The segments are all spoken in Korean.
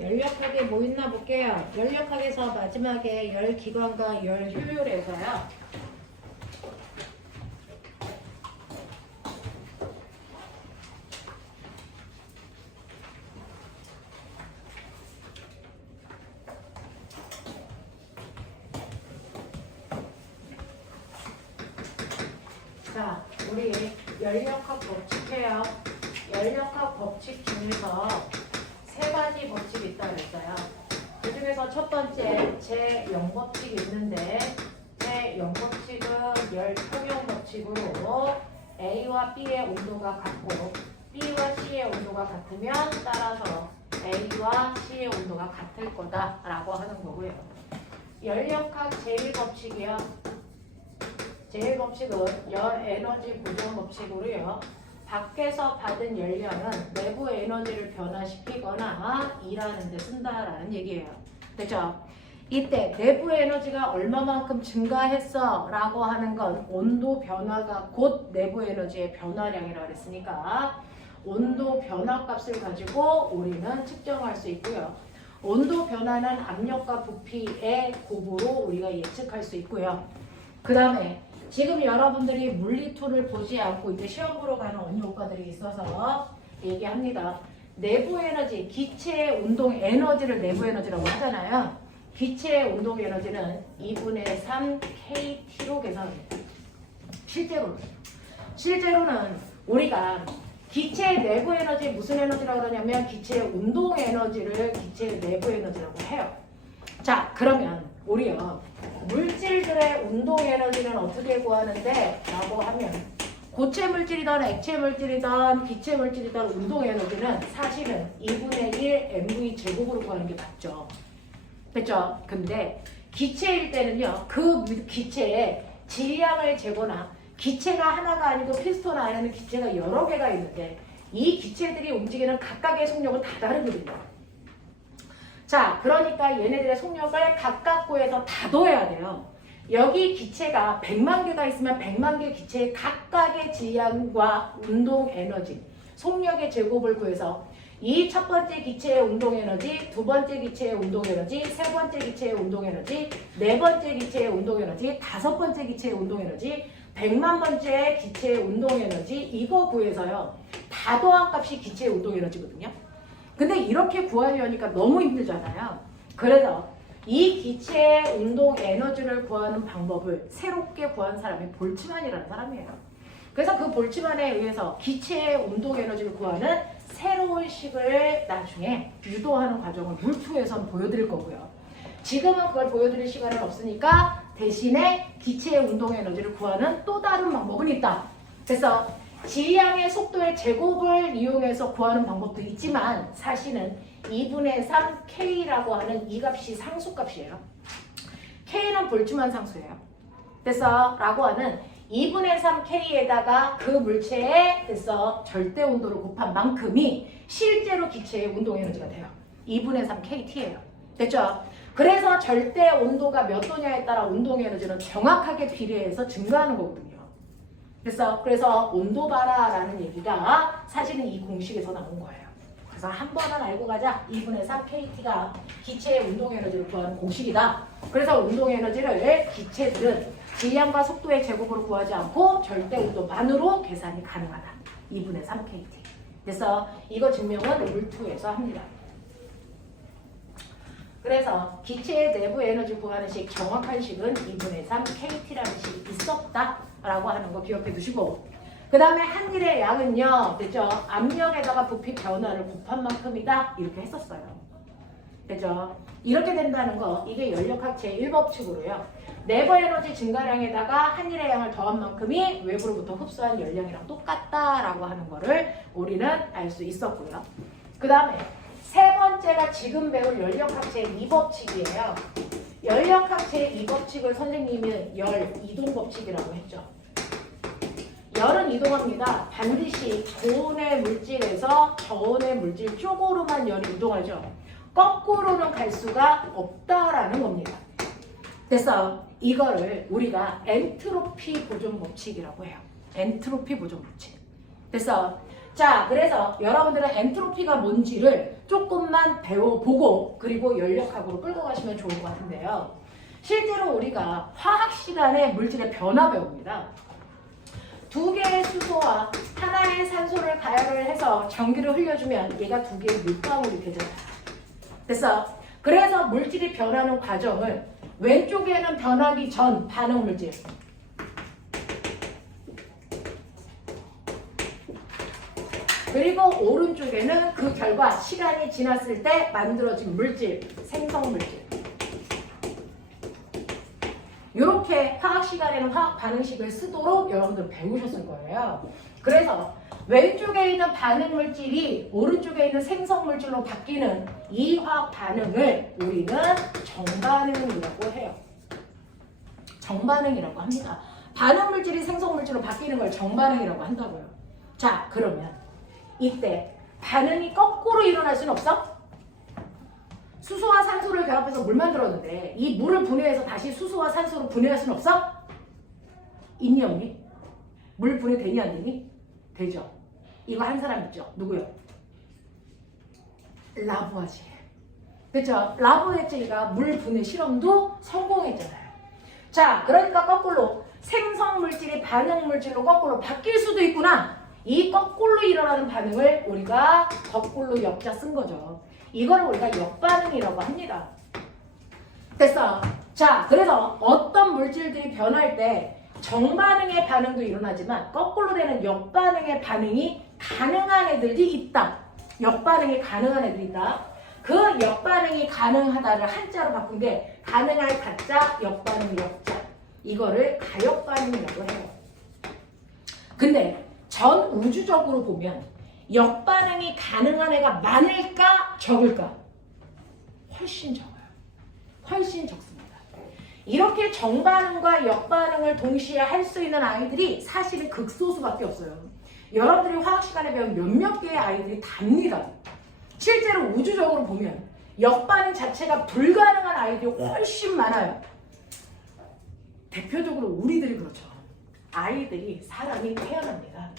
열역학에 뭐 있나 볼게요. 열역학에서 마지막에 열 기관과 열 효율에서요. 자, 우리 열역학 법칙해요. 열역학 법칙 중에서 세 가지 법칙이 있다고 했어요. 그 중에서 첫 번째 제0법칙이 있는데 제0법칙은 열 통용 법칙으로 A와 B의 온도가 같고 B와 C의 온도가 같으면 따라서 A와 C의 온도가 같을 거다라고 하는 거고요. 열역학 제1법칙이요. 제1법칙은 열 에너지 보존 법칙으로요. 밖에서 받은 열량은 내부 에너지를 변화시키거나 일하는 데 쓴다라는 얘기예요. 됐죠? 이때 내부 에너지가 얼마만큼 증가했어 라고 하는 건 온도 변화가 곧 내부 에너지의 변화량이라고 그랬으니까 온도 변화 값을 가지고 우리는 측정할 수 있고요. 온도 변화는 압력과 부피의 곱으로 우리가 예측할 수 있고요. 그 다음에 지금 여러분들이 물리툴을 보지 않고 이제 시험 보러 가는 언니 오빠들이 있어서 얘기합니다. 내부 에너지, 기체의 운동 에너지를 내부 에너지라고 하잖아요. 기체의 운동 에너지는 2분의 3 kT로 계산합니다. 실제로는 우리가 기체의 내부 에너지 무슨 에너지라고 그러냐면 기체의 운동 에너지를 기체의 내부 에너지라고 해요. 자, 그러면 우리요 물질들의 운동 에너지는 어떻게 구하는데? 라고 하면 고체 물질이든 액체 물질이든 기체 물질이든 운동 에너지는 사실은 2분의 1 mv 제곱으로 구하는 게 맞죠. 됐죠? 근데 기체일 때는요 그 기체의 질량을 재거나 기체가 하나가 아니고 피스톤 안에는 기체가 여러 개가 있는데 이 기체들이 움직이는 각각의 속력은 다 다르거든요. 자, 그러니까 얘네들의 속력을 각각 구해서 다 더해야 돼요. 여기 기체가 100만 개가 있으면 100만 개 기체의 각각의 질량과 운동 에너지, 속력의 제곱을 구해서 이 첫 번째 기체의 운동 에너지, 두 번째 기체의 운동 에너지, 세 번째 기체의 운동 에너지, 네 번째 기체의 운동 에너지, 다섯 번째 기체의 운동 에너지, 100만 번째 기체의 운동 에너지 이거 구해서요. 다 더한 값이 기체의 운동 에너지거든요. 근데 이렇게 구하려니까 너무 힘들잖아요. 그래서 이 기체의 운동 에너지를 구하는 방법을 새롭게 구한 사람이 볼츠만이라는 사람이에요. 그래서 그 볼츠만에 의해서 기체의 운동 에너지를 구하는 새로운 식을 나중에 유도하는 과정을 물투에서 보여드릴 거고요. 지금은 그걸 보여드릴 시간은 없으니까 대신에 기체의 운동 에너지를 구하는 또 다른 방법은 있다. 그래서 질량의 속도의 제곱을 이용해서 구하는 방법도 있지만 사실은 2분의 3 K라고 하는 이 값이 상수값이에요. K는 볼츠만 상수예요. 그래서 라고 하는 2분의 3 K에다가 그 물체의 그래서 절대 온도를 곱한 만큼이 실제로 기체의 운동 에너지가 돼요. 2분의 3 KT예요. 됐죠? 그래서 절대 온도가 몇 도냐에 따라 운동 에너지는 정확하게 비례해서 증가하는 거거든요. 그래서 온도 봐라라는 얘기가 사실은 이 공식에서 나온 거예요. 그래서 한 번은 알고 가자. 2분의 3 KT가 기체의 운동 에너지를 구하는 공식이다. 그래서 운동 에너지를 기체들은 질량과 속도의 제곱으로 구하지 않고 절대 온도만으로 계산이 가능하다. 2분의 3 KT. 그래서 이거 증명은 룰2에서 합니다. 그래서 기체의 내부 에너지 구하는 식, 정확한 식은 2분의 3 KT라는 식이 있었다라고 하는 거 기억해 두시고 그 다음에 한 일의 양은요, 됐죠? 압력에다가 부피 변화를 곱한 만큼이다 이렇게 했었어요. 됐죠? 이렇게 된다는 거 이게 연력학 제1법칙으로요. 내부 에너지 증가량에다가 한 일의 양을 더한 만큼이 외부로부터 흡수한 열량이랑 똑같다라고 하는 거를 우리는 알 수 있었고요. 그 다음에 세 번째가 지금 배울 연력학 제2법칙이에요. 연력학 제2법칙을 선생님이 열 이동 법칙이라고 했죠. 열은 이동합니다. 반드시 고온의 물질에서 저온의 물질 쪽으로만 열이 이동하죠. 거꾸로는 갈 수가 없다라는 겁니다. 그래서 이거를 우리가 엔트로피 보존 법칙이라고 해요. 엔트로피 보존 법칙. 그래서 자, 그래서 여러분들은 엔트로피가 뭔지를 조금만 배워보고 그리고 연력학으로 끌고 가시면 좋을 것 같은데요. 실제로 우리가 화학 시간에 물질의 변화 배웁니다. 두 개의 수소와 하나의 산소를 가열을 해서 전기를 흘려주면 얘가 두 개의 물방울이 되잖아요. 그래서 물질이 변하는 과정을 왼쪽에는 변하기 전 반응 물질, 그리고 오른쪽에는 그 결과 시간이 지났을 때 만들어진 물질, 생성 물질. 이렇게 화학 시간에는 화학 반응식을 쓰도록 여러분들 배우셨을 거예요. 그래서 왼쪽에 있는 반응 물질이 오른쪽에 있는 생성 물질로 바뀌는 이 화학 반응을 우리는 정반응이라고 해요. 정반응이라고 합니다. 반응 물질이 생성 물질로 바뀌는 걸 정반응이라고 한다고요. 자, 그러면 이때 반응이 거꾸로 일어날 수는 없어? 수소와 산소를 결합해서 물 만들었는데 이 물을 분해해서 다시 수소와 산소로 분해할 수는 없어? 있니 없니? 물 분해 되니 안 되니? 되죠. 이거 한 사람 있죠. 누구요? 라부아제. 그렇죠? 라부아제가 물 분해 실험도 성공했잖아요. 자, 그러니까 거꾸로 생성 물질이 반응 물질로 거꾸로 바뀔 수도 있구나. 이 거꾸로 일어나는 반응을 우리가 거꾸로 역자 쓴 거죠. 이걸 우리가 역반응이라고 합니다. 됐어. 자, 그래서 어떤 물질들이 변할 때 정반응의 반응도 일어나지만 거꾸로 되는 역반응의 반응이 가능한 애들이 있다. 역반응이 가능한 애들이 있다. 그 역반응이 가능하다를 한자로 바꾼 게 가능할 가짜, 역반응 역자. 이거를 가역반응이라고 해요. 근데 전 우주적으로 보면 역반응이 가능한 애가 많을까 적을까? 훨씬 적어요. 훨씬 적습니다. 이렇게 정반응과 역반응을 동시에 할 수 있는 아이들이 사실은 극소수밖에 없어요. 여러분들이 화학 시간에 배운 몇몇 개의 아이들이 답니다. 실제로 우주적으로 보면 역반응 자체가 불가능한 아이들이 훨씬 많아요. 대표적으로 우리들이 그렇죠. 아이들이 사람이 태어납니다.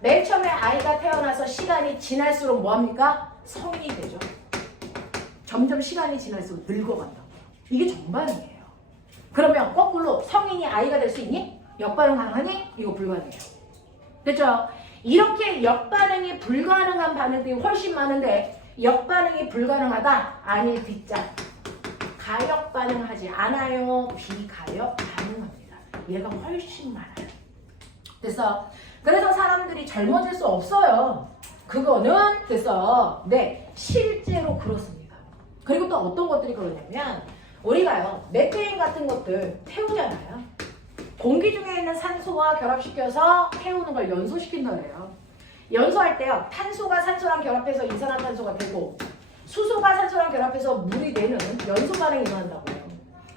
맨 처음에 아이가 태어나서 시간이 지날수록 뭐합니까? 성인이 되죠. 점점 시간이 지날수록 늙어간다고. 이게 정반응이에요. 그러면 거꾸로 성인이 아이가 될 수 있니? 역반응 가능하니? 이거 불가능해요. 됐죠? 이렇게 역반응이 불가능한 반응들이 훨씬 많은데 역반응이 불가능하다? 아닐 뒷자. 가역 반응하지 않아요. 비가역 반응합니다. 얘가 훨씬 많아요. 됐어? 그래서 사람들이 젊어질 수 없어요. 그거는 됐어. 네, 실제로 그렇습니다. 그리고 또 어떤 것들이 그러냐면 우리가요, 메테인 같은 것들 태우잖아요. 공기 중에 있는 산소와 결합시켜서 태우는 걸 연소시킨다 그래요. 연소할 때요, 탄소가 산소랑 결합해서 이산화탄소가 되고 수소가 산소랑 결합해서 물이 되는 연소 반응이 일어난다고요.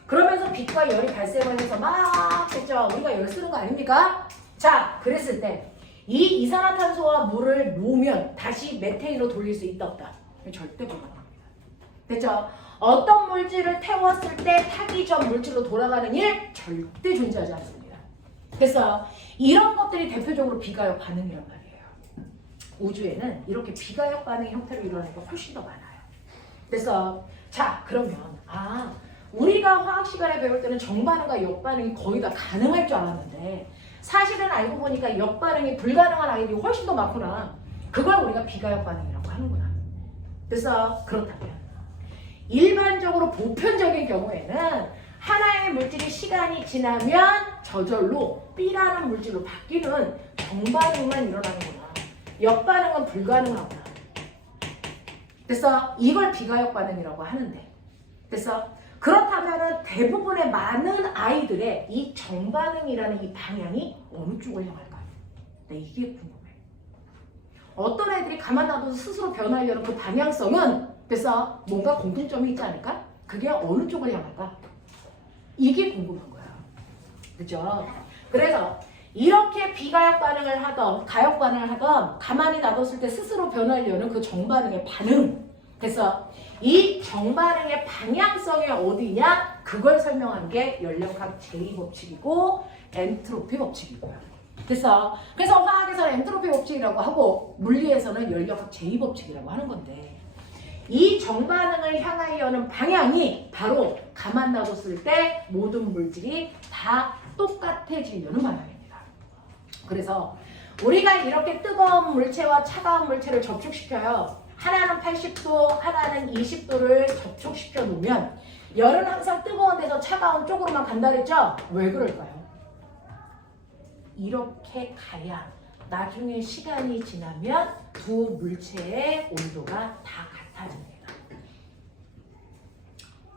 그러면서 빛과 열이 발생을 해서 막 됐죠. 우리가 열 쓰는 거 아닙니까? 자, 그랬을 때 이 이산화탄소와 물을 놓으면 다시 메테인으로 돌릴 수 있다 없다? 절대 불가능합니다. 됐죠? 어떤 물질을 태웠을 때 타기 전 물질로 돌아가는 일 절대 존재하지 않습니다. 그래서 이런 것들이 대표적으로 비가역 반응이란 말이에요. 우주에는 이렇게 비가역 반응의 형태로 일어나는 게 훨씬 더 많아요. 그래서 자, 그러면 우리가 화학 시간에 배울 때는 정반응과 역반응이 거의 다 가능할 줄 알았는데 사실은 알고 보니까 역반응이 불가능한 아이들이 훨씬 더 많구나. 그걸 우리가 비가역 반응이라고 하는구나. 그래서 그렇다면 일반적으로 보편적인 경우에는 하나의 물질이 시간이 지나면 저절로 B라는 물질로 바뀌는 정반응만 일어나는구나. 역반응은 불가능하구나. 그래서 이걸 비가역 반응이라고 하는데, 그래서 그렇다면 대부분의 많은 아이들의 이 정반응이라는 이 방향이 어느 쪽을 향할까요? 네, 이게 궁금해요. 어떤 애들이 가만 놔둬도 스스로 변하려는 그 방향성은 그래서 뭔가 공통점이 있지 않을까? 그게 어느 쪽을 향할까? 이게 궁금한 거야. 그죠? 그래서 이렇게 비가역 반응을 하던 가역 반응을 하던 가만히 놔뒀을 때 스스로 변하려는 그 정반응의 반응. 그래서 이 정반응의 방향성이 어디냐? 그걸 설명한 게 연력학 제2법칙이고 엔트로피 법칙이고요. 됐어. 그래서 화학에서는 엔트로피 법칙이라고 하고 물리에서는 연력학 제2법칙이라고 하는 건데 이 정반응을 향하여는 방향이 바로 가만 놔뒀을 때 모든 물질이 다 똑같아지려는 방향입니다. 그래서 우리가 이렇게 뜨거운 물체와 차가운 물체를 접촉시켜요. 하나는 80도, 하나는 20도를 접촉시켜 놓으면 열은 항상 뜨거운 데서 차가운 쪽으로만 간다 그랬죠? 왜 그럴까요? 이렇게 가야 나중에 시간이 지나면 두 물체의 온도가 다 같아집니다.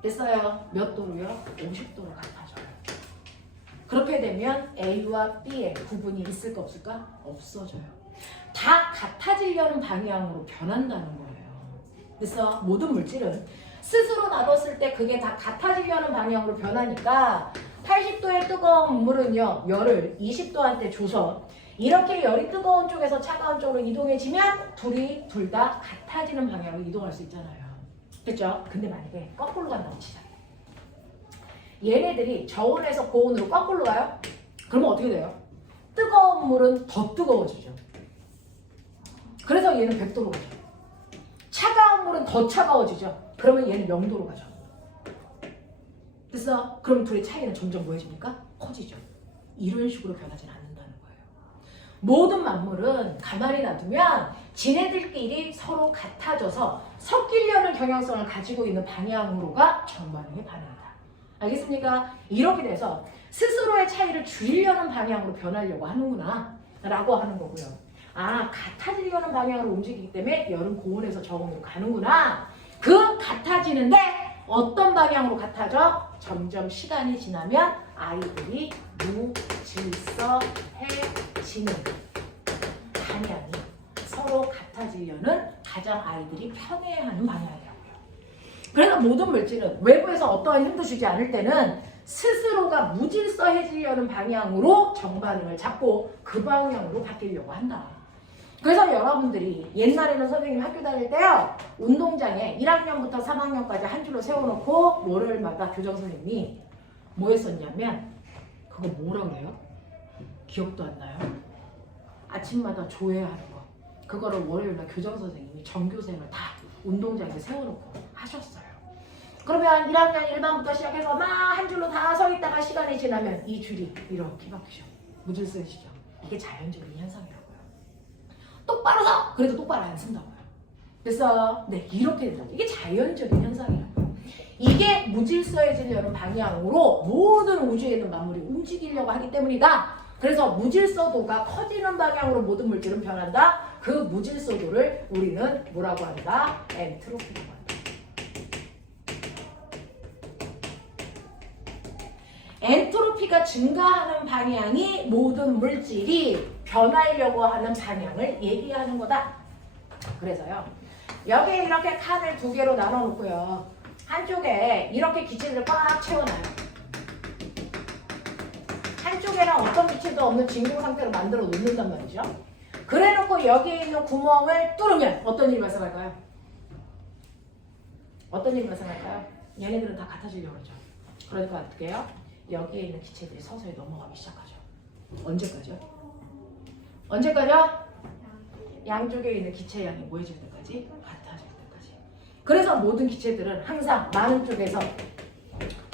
됐어요? 몇 도로요? 50도로 같아져요. 그렇게 되면 A와 B의 구분이 있을까 없을까? 없어져요. 다 같아지려는 방향으로 변한다는 거예요. 그래서 모든 물질은 스스로 놔뒀을 때 그게 다 같아지려는 방향으로 변하니까 80도의 뜨거운 물은요, 열을 20도한테 줘서 이렇게 열이 뜨거운 쪽에서 차가운 쪽으로 이동해지면 둘 다 같아지는 방향으로 이동할 수 있잖아요. 그렇죠? 근데 만약에 거꾸로 간다고 치자. 얘네들이 저온에서 고온으로 거꾸로 가요? 그러면 어떻게 돼요? 뜨거운 물은 더 뜨거워지죠. 그래서 얘는 100도로 가죠. 차가운 물은 더 차가워지죠. 그러면 얘는 0도로 가죠. 됐어? 그럼 둘의 차이는 점점 뭐해집니까? 커지죠. 이런 식으로 변하지는 않는다는 거예요. 모든 만물은 가만히 놔두면 지네들끼리 서로 같아져서 섞이려는 경향성을 가지고 있는 방향으로가 정반응의 반응이다. 알겠습니까? 이렇게 돼서 스스로의 차이를 줄이려는 방향으로 변하려고 하는구나 라고 하는 거고요. 아, 같아지려는 방향으로 움직이기 때문에 열은 고온에서 저온으로 가는구나. 그 같아지는데 어떤 방향으로 같아져? 점점 시간이 지나면 아이들이 무질서해지는 방향이 서로 같아지려는 가장 아이들이 편애하는 방향이라고요. 그래서 모든 물질은 외부에서 어떠한 힘도 주지 않을 때는 스스로가 무질서해지려는 방향으로 정반응을 잡고 그 방향으로 바뀌려고 한다. 그래서 여러분들이 옛날에는 선생님 학교 다닐 때요, 운동장에 1학년부터 3학년까지 한 줄로 세워놓고 월요일마다 교장 선생님이 뭐 했었냐면, 그거 뭐라고 해요? 기억도 안 나요? 아침마다 조회하는 거. 그거를 월요일날 교장 선생님이 전교생을 다 운동장에 세워놓고 하셨어요. 그러면 1학년 1반부터 시작해서 막 한 줄로 다 서 있다가 시간이 지나면 이 줄이 이렇게 바뀌죠. 무질서해지죠. 이게 자연적인 현상이라고요. 똑바로 서! 그래도 똑바로 안 쓴다고요. 그래서 네, 이렇게 된다고. 이게 자연적인 현상이라고요. 이게 무질서해지려는 방향으로 모든 우주에 있는 만물이 움직이려고 하기 때문이다. 그래서 무질서도가 커지는 방향으로 모든 물질은 변한다. 그 무질서도를 우리는 뭐라고 한다? 엔트로피라고 한다. 엔트로피가 증가하는 방향이 모든 물질이 변하려고 하는 방향을 얘기하는 거다. 그래서요, 여기에 이렇게 칸을 두 개로 나눠 놓고요, 한쪽에 이렇게 기체들을 꽉 채워놔요. 한쪽에는 어떤 기체도 없는 진공 상태로 만들어 놓는단 말이죠. 그래 놓고 여기에 있는 구멍을 뚫으면 어떤 일이 발생할까요? 어떤 일이 발생할까요? 얘네들은 다 같아지려고 그러죠. 그러니까 어떻게 해요? 여기에 있는 기체들이 서서히 넘어가기 시작하죠. 언제까지요? 언제까지요? 양쪽에 있는 기체 양이 뭐해질 때까지? 같아질 때까지. 그래서 모든 기체들은 항상 많은 쪽에서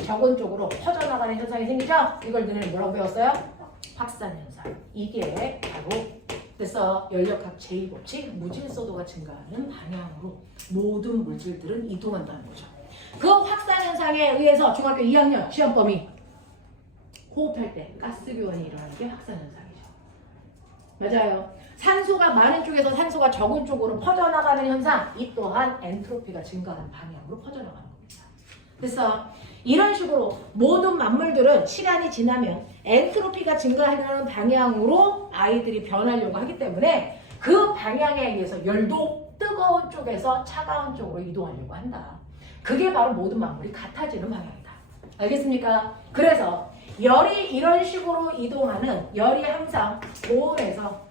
적은 쪽으로 퍼져나가는 현상이 생기죠? 이걸 너네는 뭐라고 배웠어요? 확산 현상. 이게 바로 그래서 연력학 제2법칙, 무질서도가 증가하는 방향으로 모든 물질들은 이동한다는 거죠. 그 확산 현상에 의해서 중학교 2학년 시험 범위 호흡할 때 가스교환이 일어나는 게 확산 현상이죠. 맞아요. 산소가 많은 쪽에서 산소가 적은 쪽으로 퍼져나가는 현상, 이 또한 엔트로피가 증가하는 방향으로 퍼져나가는 겁니다. 그래서 이런 식으로 모든 만물들은 시간이 지나면 엔트로피가 증가하는 방향으로 아이들이 변하려고 하기 때문에 그 방향에 의해서 열도 뜨거운 쪽에서 차가운 쪽으로 이동하려고 한다. 그게 바로 모든 만물이 같아지는 방향이다. 알겠습니까? 그래서 열이 이런 식으로 이동하는, 열이 항상 고온에서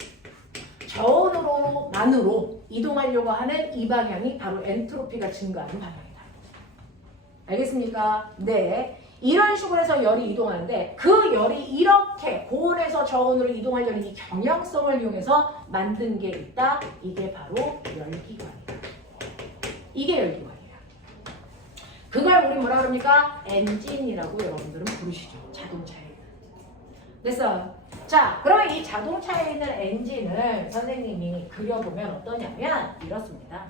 저온으로만으로 이동하려고 하는 이 방향이 바로 엔트로피가 증가하는 방향이다. 알겠습니까? 네. 이런 식으로 해서 열이 이동하는데 그 열이 이렇게 고온에서 저온으로 이동하려는 이 경향성을 이용해서 만든 게 있다. 이게 바로 열기관이다. 이게 열기관이에요. 그걸 우리 뭐라 그럽니까? 엔진이라고 여러분들은 부르시죠. 자동차에. 됐어. 자, 그러면 이 자동차에 있는 엔진을 선생님이 그려보면 어떠냐면 이렇습니다.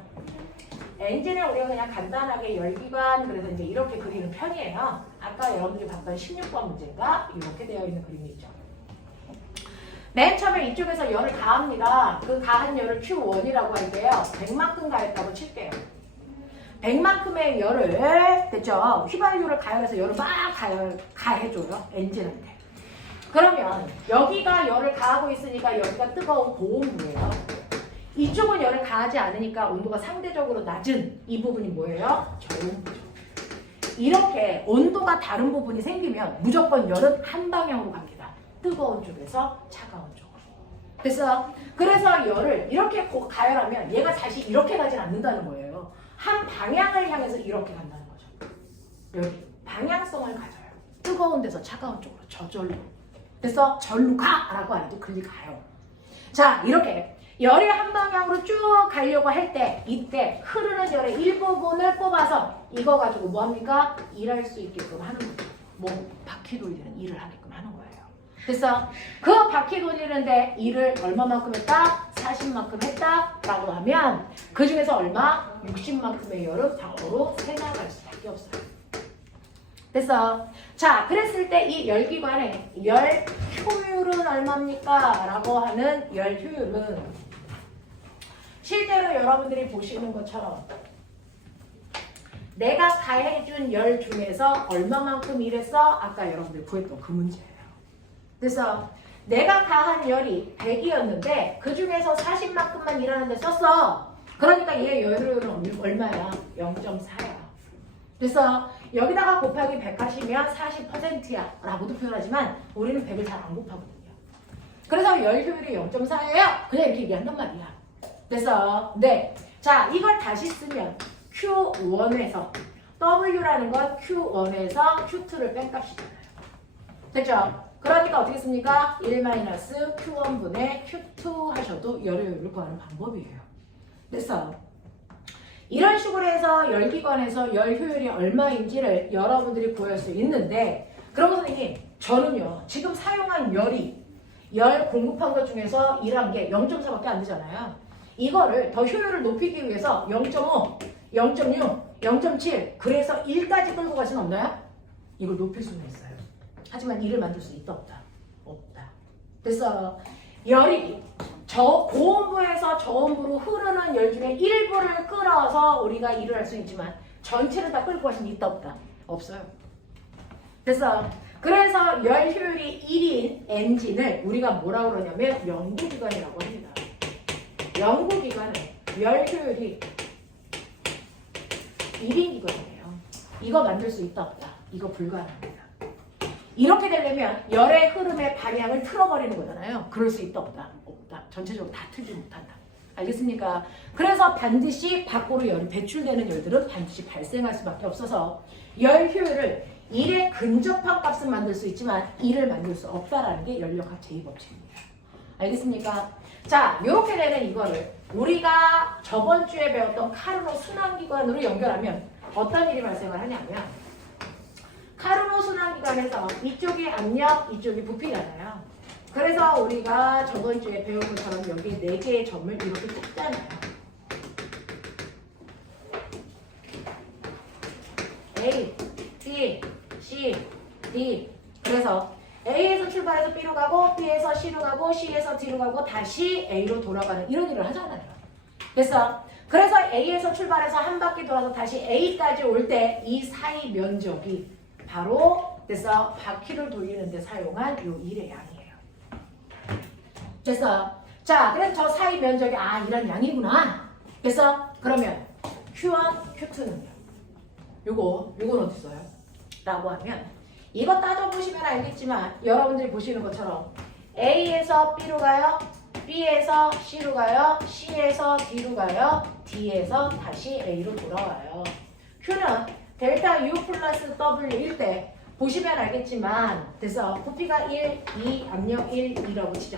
엔진을 우리가 그냥 간단하게 열기관 그래서 이제 이렇게 그리는 편이에요. 아까 여러분들이 봤던 16번 문제가 이렇게 되어 있는 그림이 있죠. 맨 처음에 이쪽에서 열을 가합니다. 그 가한 열을 Q1이라고 할게요. 100만큼 가했다고 칠게요. 100만큼의 열을 됐죠? 휘발유를 가열해서 열을 막 가해줘요. 엔진한테. 그러면 여기가 열을 가하고 있으니까 여기가 뜨거운 고온부예요. 이쪽은 열을 가하지 않으니까 온도가 상대적으로 낮은 이 부분이 뭐예요? 저온부죠. 이렇게 온도가 다른 부분이 생기면 무조건 열은 한 방향으로 갑니다. 뜨거운 쪽에서 차가운 쪽으로. 그래서 열을 이렇게 가열하면 얘가 다시 이렇게 가진 않는다는 거예요. 한 방향을 향해서 이렇게 간다는 거죠. 여기 방향성을 가져요. 뜨거운 데서 차가운 쪽으로 저절로. 그래서 절로 가라고 안 해도 글리 가요. 자, 이렇게 열이 한 방향으로 쭉 가려고 할 때 이때 흐르는 열의 일부분을 뽑아서 이거 가지고 뭐합니까? 일할 수 있게끔 하는 거죠. 뭐 바퀴 돌리는 일을 하게끔 하는 거예요. 그래서 그 바퀴 돌리는데 일을 얼마만큼 했다? 40만큼 했다라고 하면 그 중에서 얼마? 60만큼의 열은 밖으로 새나갈 수밖에 없어요. 됐어. 자, 그랬을 때 이 열기관의 열 효율은 얼마입니까? 라고 하는 열 효율은 실제로 여러분들이 보시는 것처럼 내가 가해준 열 중에서 얼마만큼 일했어? 아까 여러분들이 구했던 그 문제예요. 그래서 내가 가한 열이 100이었는데 그 중에서 40만큼만 일하는데 썼어. 그러니까 얘 열 효율은 얼마야? 0.4야. 그래서 여기다가 곱하기 100 하시면 40%야 라고도 표현하지만 우리는 100을 잘 안 곱하거든요. 그래서 열 효율이 0.4예요. 그냥 이렇게 얘기한단 말이야. 그래서 네, 자 이걸 다시 쓰면 Q1에서 W라는 건 Q1에서 Q2를 뺀 값이잖아요. 됐죠? 그러니까 어떻게 씁니까? 1-Q1분의 Q2 하셔도 열 효율을 구하는 방법이에요. 그래서 이런 식으로 해서 열기관에서 열 효율이 얼마인지를 여러분들이 구할 수 있는데 그럼 선생님 저는요 지금 사용한 열이 열 공급한 것 중에서 일한 게 0.4밖에 안 되잖아요. 이거를 더 효율을 높이기 위해서 0.5, 0.6, 0.7 그래서 1까지 끌고 갈 수는 없나요? 이걸 높일 수는 있어요. 하지만 1을 만들 수 있다 없다? 없다. 그래서 열이 고온부에서 저온부로 흐르는 열 중에 일부를 끌어서 우리가 일을 할 수 있지만 전체를 다 끌고 갈 수는 있다 없다? 없어요. 그래서 열 효율이 1인 엔진을 우리가 뭐라고 그러냐면 연구기관이라고 합니다. 연구기관의 열 효율이 1인 기관이에요. 이거 만들 수 있다 없다? 이거 불가능합니다. 이렇게 되려면 열의 흐름의 방향을 틀어버리는 거잖아요. 그럴 수 있다 없다? 없다. 전체적으로 다 틀지 못한다. 알겠습니까? 그래서 반드시 밖으로 열이 배출되는 열들은 반드시 발생할 수밖에 없어서 열 효율을 1에 근접한 값을 만들 수 있지만 1을 만들 수 없다라는 게 열역학 제2법칙입니다. 알겠습니까? 자, 이렇게 되는 이거를 우리가 저번 주에 배웠던 카르노 순환기관으로 연결하면 어떤 일이 발생을 하냐면 카르노 순환기관에서 이쪽이 압력, 이쪽이 부피잖아요. 그래서 우리가 저번 주에 배운 것처럼 여기 4개의 점을 이렇게 꽂잖아요. A, B, C, D. 그래서 A에서 출발해서 B로 가고 B에서 C로 가고 C에서 D로 가고 다시 A로 돌아가는 이런 일을 하잖아요. 그래서 A에서 출발해서 한 바퀴 돌아서 다시 A까지 올 때 이 사이 면적이 바로 그래서 바퀴를 돌리는 데 사용한 요 일의 양이에요. 그래서 저 사이 면적이 이런 양이구나. 그래서 그러면 Q1, Q2는요. 요건 어디 있어요? 라고 하면 이거 따져보시면 알겠지만 여러분들이 보시는 것처럼 A에서 B로 가요. B에서 C로 가요. C에서 D로 가요. D에서 다시 A로 돌아와요. Q는 델타 U 플러스 W일 때 보시면 알겠지만 그래서 부피가 1, 2, 압력 1, 2라고 치죠.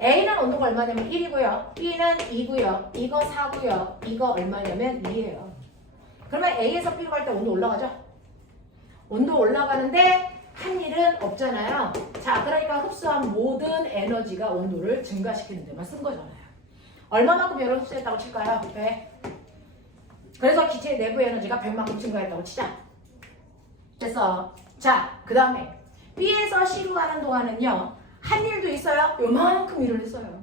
A는 온도가 얼마냐면 1이고요. B는 2고요. 이거 4고요. 이거 얼마냐면 2예요. 그러면 A에서 B로 갈 때 온도 올라가죠? 온도 올라가는데 한 일은 없잖아요. 자, 그러니까 흡수한 모든 에너지가 온도를 증가시키는 데만 쓴 거잖아요. 얼마만큼 열을 흡수했다고 칠까요? 100. 그래서 기체의 내부 에너지가 100만큼 증가했다고 치자. 됐어. 자, 그 다음에 B에서 C로 가는 동안은요. 한 일도 있어요. 요만큼 일을 했어요.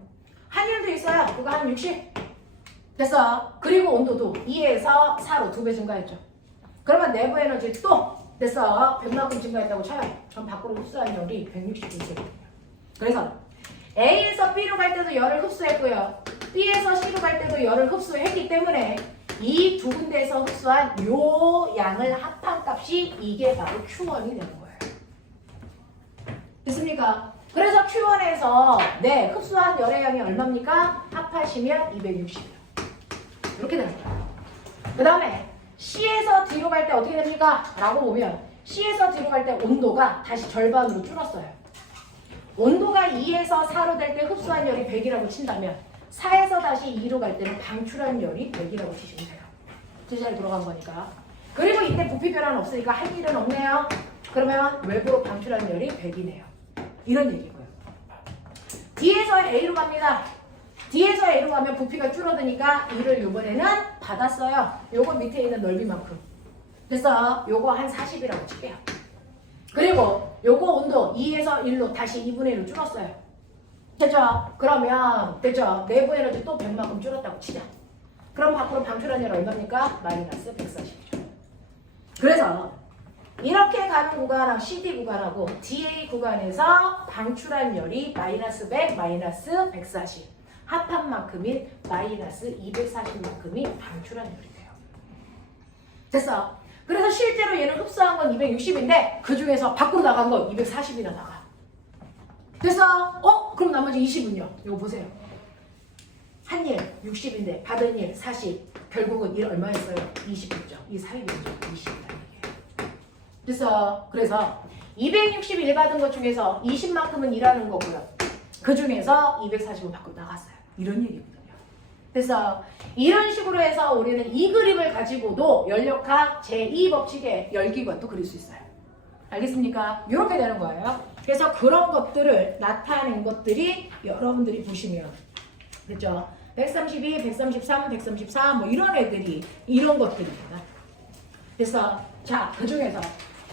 한 일도 있어요. 그거 한 60. 됐어. 그리고 온도도 2에서 4로 2배 증가했죠. 그러면 내부 에너지 또 됐어. 100만큼 증가했다고 쳐요. 그럼 밖으로 흡수한 열이 160이 있어요. 그래서 A에서 B로 갈 때도 열을 흡수했고요. B에서 C로 갈 때도 열을 흡수했기 때문에 이 두 군데에서 흡수한 요 양을 합한 값이 이게 바로 Q1이 되는 거예요. 됐습니까? 그래서 Q1에서 네, 흡수한 열의 양이 얼마입니까? 합하시면 260이에요. 이렇게 되는 거예요. 그 다음에 C에서 D로 갈 때 어떻게 됩니까? 라고 보면 C에서 D로 갈 때 온도가 다시 절반으로 줄었어요. 온도가 2에서 4로 될 때 흡수한 열이 100이라고 친다면 4에서 다시 2로 갈 때는 방출한 열이 100이라고 치시면 돼요. 제자리 돌아간 거니까. 그리고 이때 부피 변화는 없으니까 할 일은 없네요. 그러면 외부로 방출한 열이 100이네요. 이런 얘기고요. D에서 A로 갑니다. D에서 A로 가면 부피가 줄어드니까 이를 이번에는 받았어요. 요거 밑에 있는 넓이만큼. 그래서 요거 한 40이라고 칠게요. 그리고 요거 온도 2에서 1로 다시 2분의 1로 줄었어요. 됐죠? 그러면 됐죠? 내부 에너지 또 100만큼 줄었다고 치자. 그럼 밖으로 방출한 열 얼마입니까? 마이너스 140이죠. 그래서 이렇게 가는 구간하고 CD 구간하고 DA 구간에서 방출한 열이 마이너스 100, 마이너스 140 합한 만큼인 마이너스 240만큼이 방출한 열이 돼요. 됐어. 그래서 실제로 얘는 흡수한 건 260인데 그 중에서 밖으로 나간 건 240이나 나가. 됐어? 그럼 나머지 20은요? 이거 보세요. 한 일 60인데 받은 일 40. 결국은 일 얼마였어요? 20이죠. 이 사이 비율이 20이라는 얘기예요. 그래서 261 받은 것 중에서 20만큼은 일하는 거고요. 그 중에서 240은 밖으로 나갔어요. 이런 얘기거든요. 그래서 이런 식으로 해서 우리는 이 그림을 가지고도 연력학 제2법칙의 열기관도 그릴 수 있어요. 알겠습니까? 이렇게 되는 거예요. 그래서 그런 것들을 나타낸 것들이 여러분들이 보시면 그렇죠? 132, 133, 134 뭐 이런 애들이 이런 것들입니다. 그래서 자, 그 중에서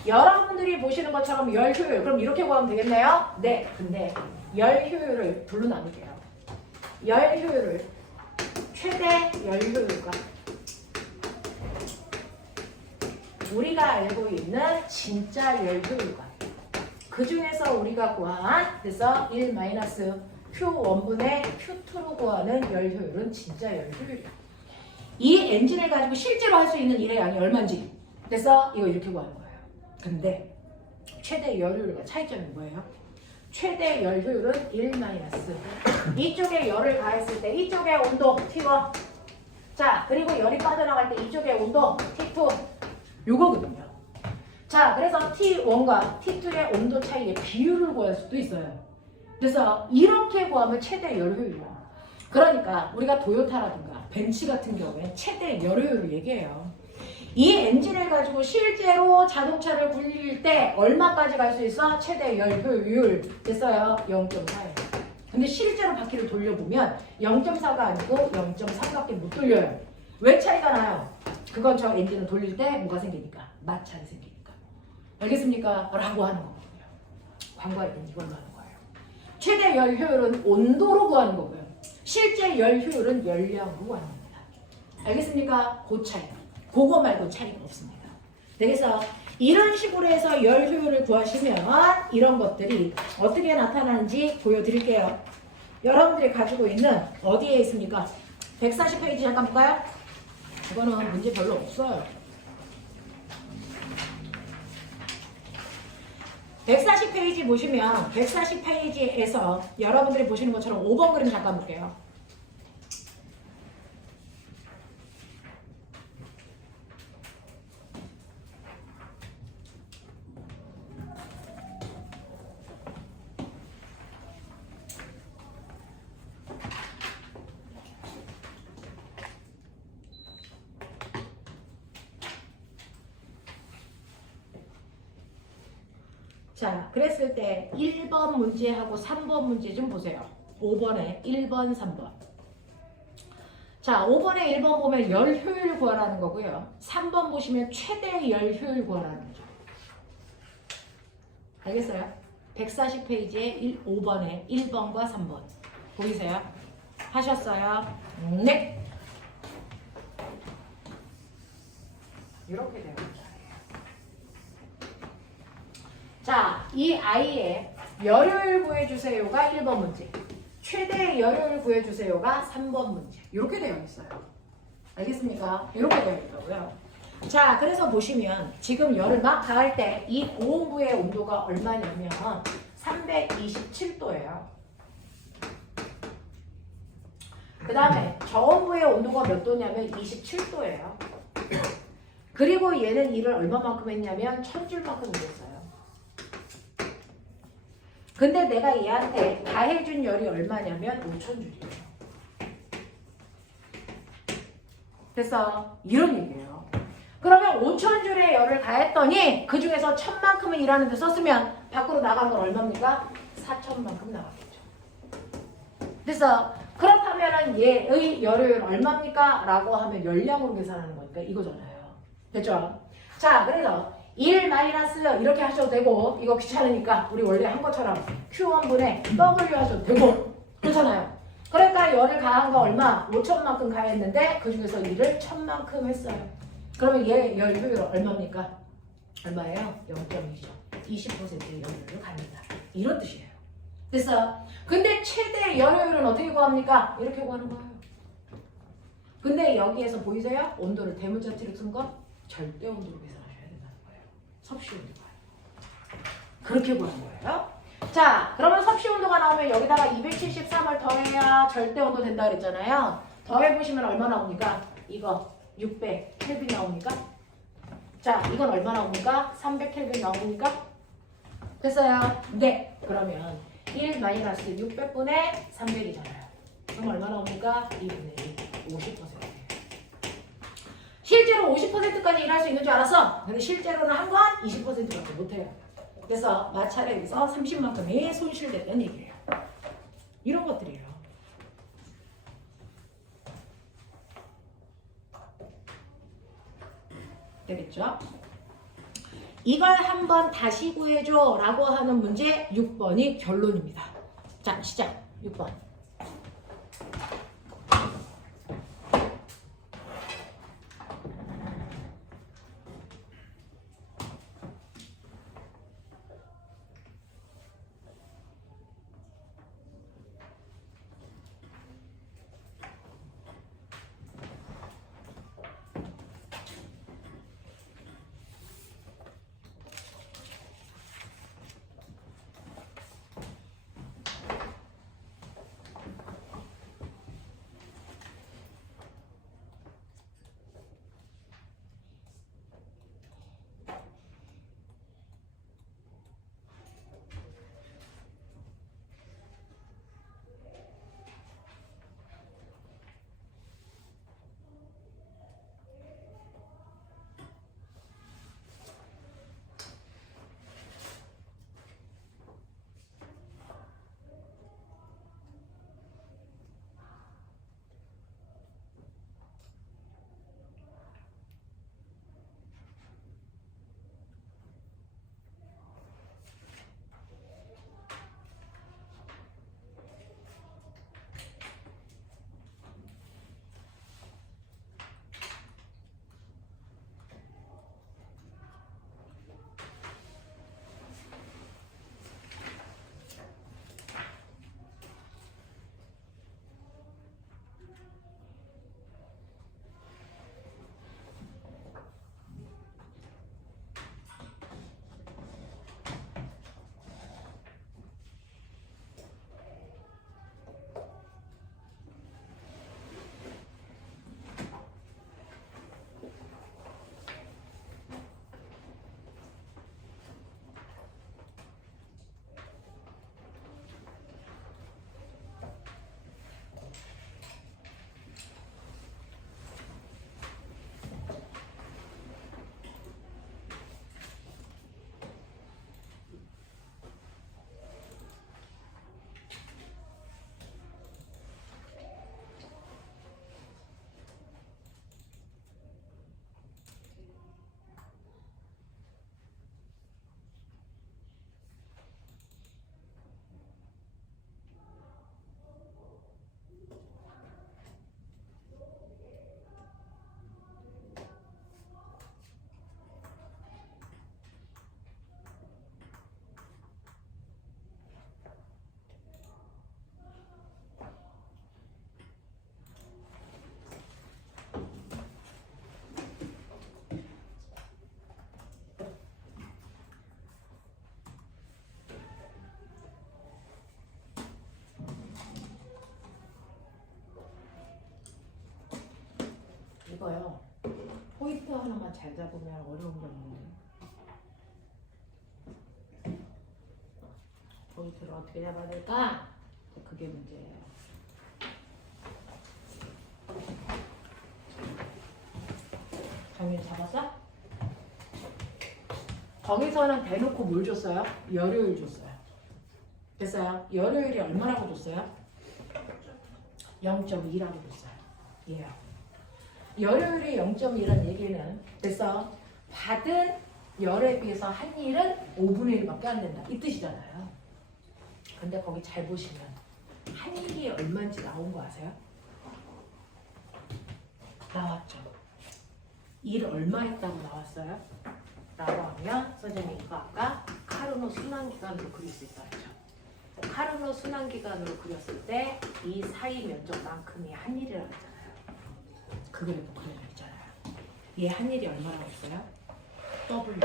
여러분들이 보시는 것처럼 열 효율 그럼 이렇게 구하면 되겠네요? 네. 근데 열 효율을 둘로 나눌게요. 열 효율을 최대 열 효율과 우리가 알고 있는 진짜 열 효율과 그 중에서 우리가 구한 그래서 1 마이너스 Q1분의 Q2로 구하는 열 효율은 진짜 열 효율이야. 이 엔진을 가지고 실제로 할 수 있는 일의 양이 얼마인지 그래서 이거 이렇게 구하는 거예요. 근데 최대 열 효율과 차이점이 뭐예요? 최대 열 효율은 1 마이너스 이쪽에 열을 가했을 때 이쪽에 온도 T1 자 그리고 열이 빠져나갈 때 이쪽에 온도 T2 요거거든요. 자 그래서 T1과 T2의 온도 차이의 비율을 구할 수도 있어요. 그래서 이렇게 구하면 최대 열 효율이야. 그러니까 우리가 도요타라든가 벤츠 같은 경우에 최대 열 효율을 얘기해요. 이 엔진을 가지고 실제로 자동차를 굴릴 때 얼마까지 갈 수 있어? 최대 열 효율 됐어요. 0.4예요. 근데 실제로 바퀴를 돌려보면 0.4가 아니고 0.3밖에 못 돌려요. 왜 차이가 나요? 그건 저 엔진을 돌릴 때 뭐가 생기니까? 마찰이 생기니까. 알겠습니까? 라고 하는 거거든요. 광고할 땐 이걸로 하는 거예요. 최대 열 효율은 온도로 구하는 거고요. 실제 열 효율은 열량으로 구하는 겁니다. 알겠습니까? 그 차이. 그거 말고 차이가 없습니다. 그래서 이런 식으로 해서 열 효율을 구하시면 이런 것들이 어떻게 나타나는지 보여드릴게요. 여러분들이 가지고 있는 어디에 있습니까? 140페이지 잠깐 볼까요? 이거는 문제 별로 없어요. 140페이지 보시면 140페이지에서 여러분들이 보시는 것처럼 5번 그림 잠깐 볼게요. 자, 그랬을 때 1번 문제하고 3번 문제 좀 보세요. 5번에 1번, 3번. 자, 5번에 1번 보면 열 효율 구하라는 거고요. 3번 보시면 최대 열 효율 구하라는 거죠. 알겠어요? 140페이지에 5번에 1번과 3번. 보이세요? 하셨어요? 네. 이렇게 되는 거예요. 자, 이 아이의 열효율 구해주세요가 1번 문제. 최대 열효율 구해주세요가 3번 문제. 이렇게 되어 있어요. 알겠습니까? 이렇게 되어 있다고요. 자, 그래서 보시면 지금 열을 막 가할 때 이 고온부의 온도가 얼마냐면 327도예요. 그 다음에 저온부의 온도가 몇 도냐면 27도예요. 그리고 얘는 일을 얼마만큼 했냐면 1000줄만큼 일했어요. 근데 내가 얘한테 다 해준 열이 얼마냐면 5000줄이에요. 됐어? 이런 얘기예요. 그러면 5000줄의 열을 가했더니 그 중에서 1000만큼을 일하는데 썼으면 밖으로 나간 건 얼마입니까? 4000만큼 나갔겠죠. 됐어? 그렇다면 얘의 열효율 얼마입니까? 라고 하면 열량으로 계산하는 거니까 이거잖아요. 됐죠? 자, 그래서 1 마이너스 이렇게 하셔도 되고 이거 귀찮으니까 우리 원래 한 것처럼 Q1분의 W 하셔도 되고 그렇잖아요. 그러니까 열을 가한 거 얼마? 5000만큼 가했는데 그 중에서 일을 1000만큼 했어요. 그러면 얘 열 효율 얼마입니까? 얼마예요? 0.2죠. 20%의 열효율을 갖는다. 이런 뜻이에요. 됐어? 근데 최대 열 효율은 어떻게 구합니까? 이렇게 구하는 거예요. 근데 여기에서 보이세요? 온도를 대문자 T로 쓴 거 절대 온도로 계산하셔야 된다는 거예요. 섭씨 온도가. 그렇게 구하는 거예요. 자, 그러면 섭씨 온도가 나오면 여기다가 273을 더해야 절대 온도 된다 그랬잖아요. 더해보시면 얼마 나옵니까? 이거 600 켈빈 나옵니까? 자, 이건 얼마 나옵니까? 300 켈빈 나옵니까? 됐어요? 네. 그러면 1 마이너스 600분의 300이잖아요. 그럼 얼마 나옵니까? 2분의 1, 50%예요. 실제로 50%까지 일할 수 있는 줄 알았어. 근데 실제로는 한 건 20%밖에 못해요. 그래서 마찰에 의해서 30만큼이 손실됐다는 얘기예요. 이런 것들이에요. 되겠죠? 이걸 한번 다시 구해줘 라고 하는 문제 6번이 결론입니다. 자, 시작. 6번. 이거요. 포인트 하나만 잘 잡으면 어려운 게 없는데. 포인트를 어떻게 잡아야 될까? 그게 문제예요. 정리 잡았어? 거기서는 대놓고 뭘 줬어요? 열효율 줬어요. 됐어요? 열효율이 얼마라고 줬어요? 0.2라고 줬어요. 예. 열효율이 0.2란 얘기는 됐어? 받은 열에 비해서 한 일은 5분의 1밖에 안 된다. 이 뜻이잖아요. 근데 거기 잘 보시면 한 일이 얼마인지 나온 거 아세요? 나왔죠. 일 얼마 했다고 나왔어요? 라고 하면 선생님이 이거 아까 카르노 순환기간으로 그릴 수 있다 했죠. 카르노 순환기간으로 그렸을 때 이 사이 면적만큼이 한 일이라고 했잖아요. 그 그래프 그려드렸잖아요. 얘 한 일이 얼마라고 했어요? W.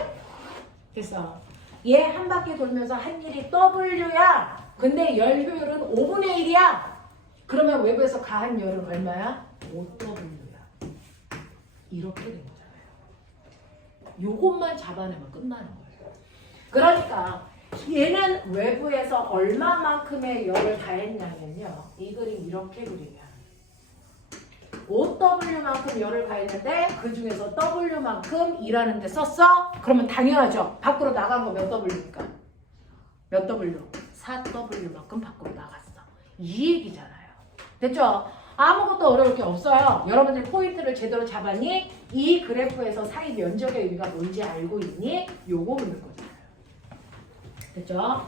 그래서 얘 한 바퀴 돌면서 한 일이 W야. 근데 열 효율은 5분의 1이야. 그러면 외부에서 가한 열은 얼마야? 5W야. 이렇게 된 거잖아요. 요것만 잡아내면 끝나는 거예요. 그러니까 얘는 외부에서 얼마만큼의 열을 가했냐면요. 이 그림 이렇게 그리면 5W만큼 열을 가했는데 그 중에서 W만큼 일하는 데 썼어? 그러면 당연하죠. 밖으로 나간 거 몇 W입니까? 몇 W? 4W만큼 밖으로 나갔어. 이 얘기잖아요. 됐죠? 아무것도 어려울 게 없어요. 여러분들 포인트를 제대로 잡았니? 이 그래프에서 사이 면적의 의미가 뭔지 알고 있니? 요거 묻는 거잖아요. 됐죠?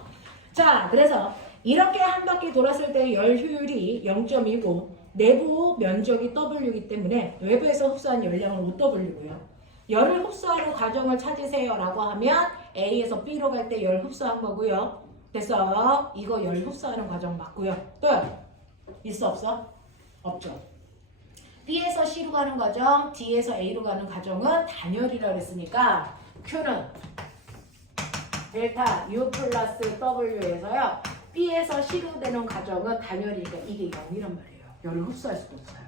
자, 그래서 이렇게 한 바퀴 돌았을 때 열 효율이 0.2고 내부 면적이 W이기 때문에 외부에서 흡수한 열량은 5W고요. 열을 흡수하는 과정을 찾으세요 라고 하면 A에서 B로 갈 때 열 흡수한 거고요. 됐어? 이거 열 흡수하는 과정 맞고요. 또요? 있어 없어? 없죠. B에서 C로 가는 과정, D에서 A로 가는 과정은 단열이라고 했으니까 Q는 델타 U 플러스 W에서요. B에서 C로 되는 과정은 단열이니까 이게 0이란 말이에요. 열을 흡수할 수가 없어요.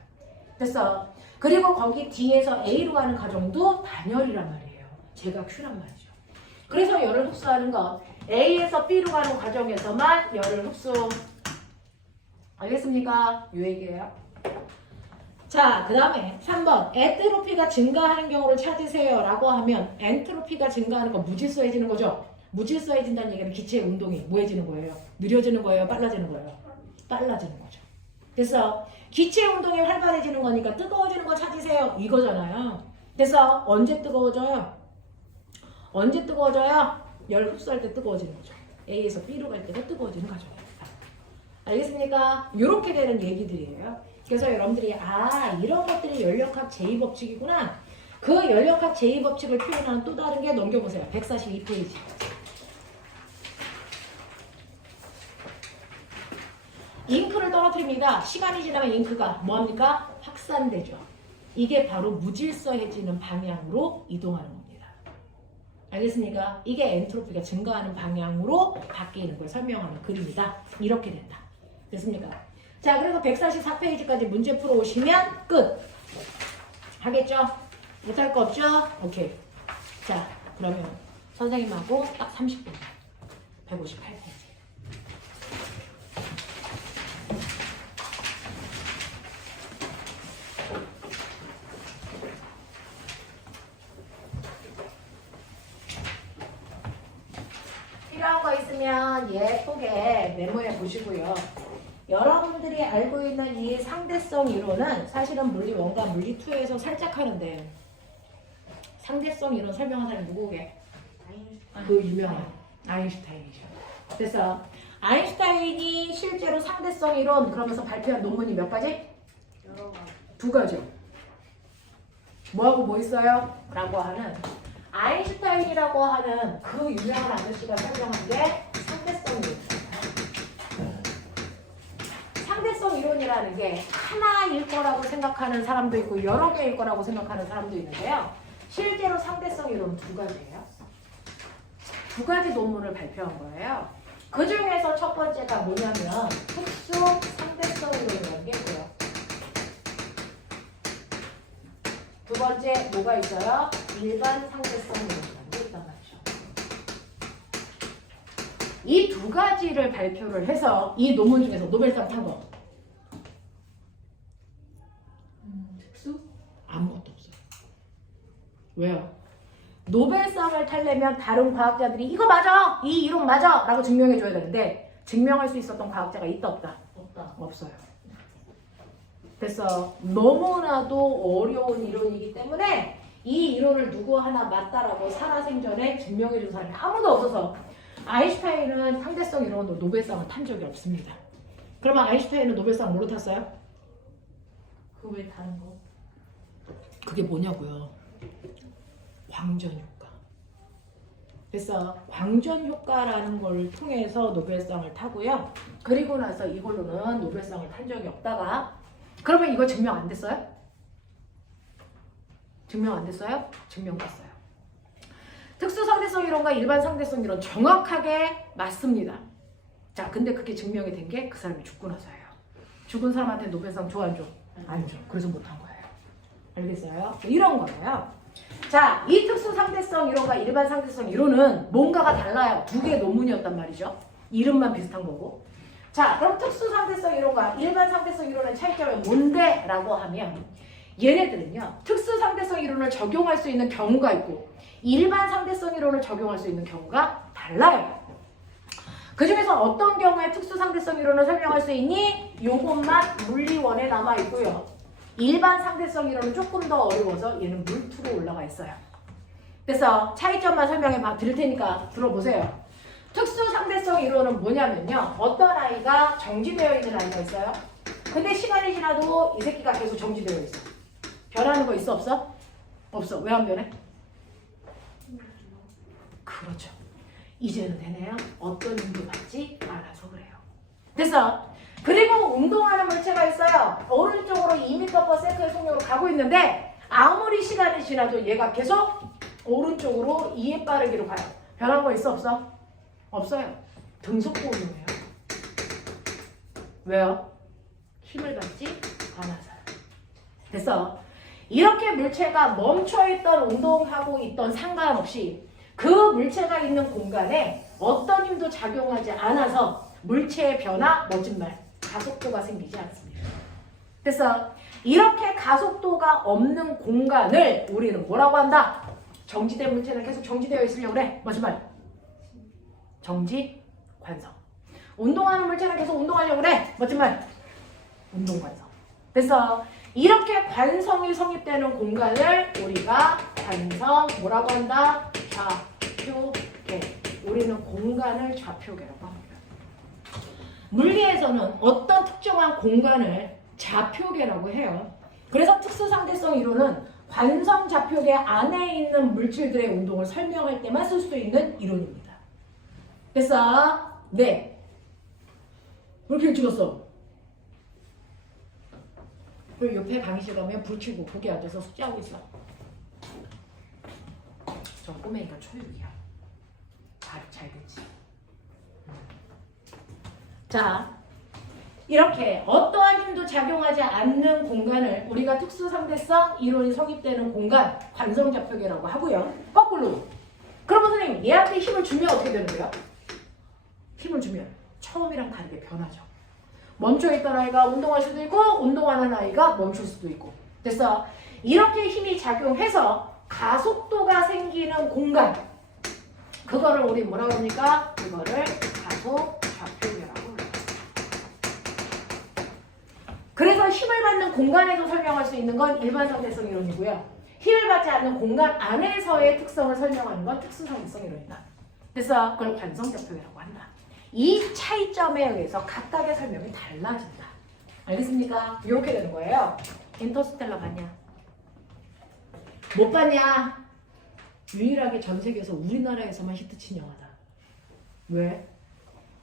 됐어? 그리고 거기 D에서 A로 가는 과정도 단열이란 말이에요. 제가 Q란 말이죠. 그래서 열을 흡수하는 건 A에서 B로 가는 과정에서만 열을 흡수. 알겠습니까? 요 얘기예요. 자, 그 다음에 3번 엔트로피가 증가하는 경우를 찾으세요 라고 하면 엔트로피가 증가하는 건 무질서해지는 거죠. 무질서해진다는 얘기는 기체의 운동이 뭐해지는 거예요? 느려지는 거예요? 빨라지는 거예요? 빨라지는 거죠. 그래서 기체의 운동이 활발해지는 거니까 뜨거워지는 거 찾으세요 이거잖아요. 그래서 언제 뜨거워져요? 언제 뜨거워져요? 열 흡수할 때 뜨거워지는 거죠. A에서 B로 갈 때가 뜨거워지는 과정입니다. 알겠습니까? 이렇게 되는 얘기들이에요. 그래서 여러분들이 이런 것들이 연력학 제2법칙이구나. 그 연력학 제2법칙을 표현하는 또 다른 게 넘겨보세요. 142페이지. 잉크를 떨어뜨립니다. 시간이 지나면 잉크가 뭐합니까? 확산되죠. 이게 바로 무질서해지는 방향으로 이동하는 겁니다. 알겠습니까? 이게 엔트로피가 증가하는 방향으로 바뀌는 걸 설명하는 그림이다. 이렇게 된다. 됐습니까? 자, 그래서 144페이지까지 문제 풀어오시면 끝. 하겠죠? 못할 거 없죠? 오케이. 자, 그러면 선생님하고 딱 30분. 158페이지. 필요한 거 있으면 예쁘게 메모해 보시고요. 여러분들이 알고 있는 이 상대성 이론은 사실은 물리 1과 물리 2에서 살짝 하는데 상대성 이론 설명한 사람이 누구게? 그 유명한 아인슈타인이죠. 그래서 아인슈타인이 실제로 상대성 이론 그러면서 발표한 논문이 몇 가지? 여러 가지. 2가지요. 뭐하고 뭐 있어요? 라고 하는 아인슈타인이라고 하는 그 유명한 아저씨가 설명한 게 상대성 이론. 상대성 이론이라는 게 하나일 거라고 생각하는 사람도 있고 여러 개일 거라고 생각하는 사람도 있는데요. 실제로 상대성 이론은 2가지예요. 2가지 논문을 발표한 거예요. 그 중에서 첫 번째가 뭐냐면 특수 상대성 이론이라는 게 있고요. 두 번째 뭐가 있어요? 일반 상대성 이론이라는 게 있단 말이죠. 이 두 가지를 발표를 해서 이 논문 중에서 노벨상 탄 거 특수? 아무것도 없어요. 왜요? 노벨상을 타려면 다른 과학자들이 이거 맞아! 이 이론 맞아! 라고 증명해 줘야 되는데 증명할 수 있었던 과학자가 있다 없다? 없다. 없어요. 그래서 너무나도 어려운 이론이기 때문에 이 이론을 누구 하나 맞다라고 살아생전에 증명해 준 사람이 아무도 없어서 아인슈타인은 상대성 이론으로 노벨상을 탄 적이 없습니다. 그러면 아인슈타인은 노벨상 뭘로 탔어요? 그 왜 다른 거? 그게 뭐냐고요? 광전 효과. 그래서 광전 효과라는 걸 통해서 노벨상을 타고요. 그리고 나서 이걸로는 노벨상을 탄 적이 없다가 그러면 이거 증명 안 됐어요? 증명 안 됐어요? 증명됐어요. 특수 상대성 이론과 일반 상대성 이론 정확하게 맞습니다. 자, 근데 그게 증명이 된 게 그 사람이 죽고 나서예요. 죽은 사람한테 노벨상 줘 안 줘? 안 줘. 그래서 못한 거예요. 알겠어요? 이런 거예요. 자, 이 특수 상대성 이론과 일반 상대성 이론은 뭔가가 달라요. 두 개의 논문이었단 말이죠. 이름만 비슷한 거고. 자, 그럼 특수 상대성 이론과 일반 상대성 이론의 차이점은 뭔데? 라고 하면 얘네들은요. 특수 상대성 이론을 적용할 수 있는 경우가 있고 일반 상대성 이론을 적용할 수 있는 경우가 달라요. 그 중에서 어떤 경우에 특수 상대성 이론을 설명할 수 있니? 요것만 물리원에 남아 있고요. 일반 상대성 이론은 조금 더 어려워서 얘는 물투로 올라가 있어요. 그래서 차이점만 설명해 드릴 테니까 들어보세요. 특수 상대성 이론은 뭐냐면요. 어떤 아이가 정지되어 있는 아이가 있어요. 근데 시간이 지나도 이 새끼가 계속 정지되어 있어. 변하는 거 있어 없어? 없어. 왜 안 변해? 그렇죠. 이제는 되네요. 어떤 힘도 받지 않아서 그래요. 그래서 그리고 운동하는 물체가 있어요. 오른쪽으로 2m/s의 속력으로 가고 있는데 아무리 시간이 지나도 얘가 계속 오른쪽으로 2의 빠르기로 가요. 변한 거 있어 없어? 없어요. 등속도 운동해요. 왜요? 힘을 받지 않아서요. 그래서 이렇게 물체가 멈춰있던 운동하고 있던 상관없이 그 물체가 있는 공간에 어떤 힘도 작용하지 않아서 물체의 변화, 멋진 말, 가속도가 생기지 않습니다. 그래서 이렇게 가속도가 없는 공간을 우리는 뭐라고 한다? 정지된 물체는 계속 정지되어 있으려고 그래. 멋진 말. 정지, 관성. 운동하는 물체는 계속 운동하려고 그래. 멋진 말. 운동, 관성. 그래서 이렇게 관성이 성립되는 공간을 우리가 관성 뭐라고 한다? 좌표계. 우리는 공간을 좌표계라고 합니다. 물리에서는 어떤 특정한 공간을 좌표계라고 해요. 그래서 특수상대성 이론은 관성 좌표계 안에 있는 물질들의 운동을 설명할 때만 쓸 수 있는 이론입니다. 그래서 네. 왜 이렇게 찍었어? 그리고 옆에 강의실 가면 불 켜고 거기 앉아서 숙제하고 있어. 저 꼬맹이가 초육이야. 잘 됐지. 자, 이렇게 어떠한 힘도 작용하지 않는 공간을 우리가 특수상대성 이론이 성립되는 공간, 관성좌표계라고 하고요. 거꾸로. 그러면 선생님, 얘한테 힘을 주면 어떻게 되는 거예요? 힘을 주면 처음이랑 다르게 변하죠. 멈춰있던 아이가 운동할 수도 있고 운동하는 아이가 멈출 수도 있고. 그래서 이렇게 힘이 작용해서 가속도가 생기는 공간, 그거를 우리 뭐라고 합니까? 그거를 가속좌표계라고 합니다. 그래서 힘을 받는 공간에서 설명할 수 있는 건 일반상대성 이론이고요. 힘을 받지 않는 공간 안에서의 특성을 설명하는 건 특수상대성 이론이다. 그래서 그걸 관성좌표계라고 한다. 이 차이점에 의해서 각각의 설명이 달라진다. 알겠습니까? 이렇게 되는 거예요. 인터스텔라 봤냐? 못 봤냐? 유일하게 전 세계에서 우리나라에서만 히트친 영화다. 왜?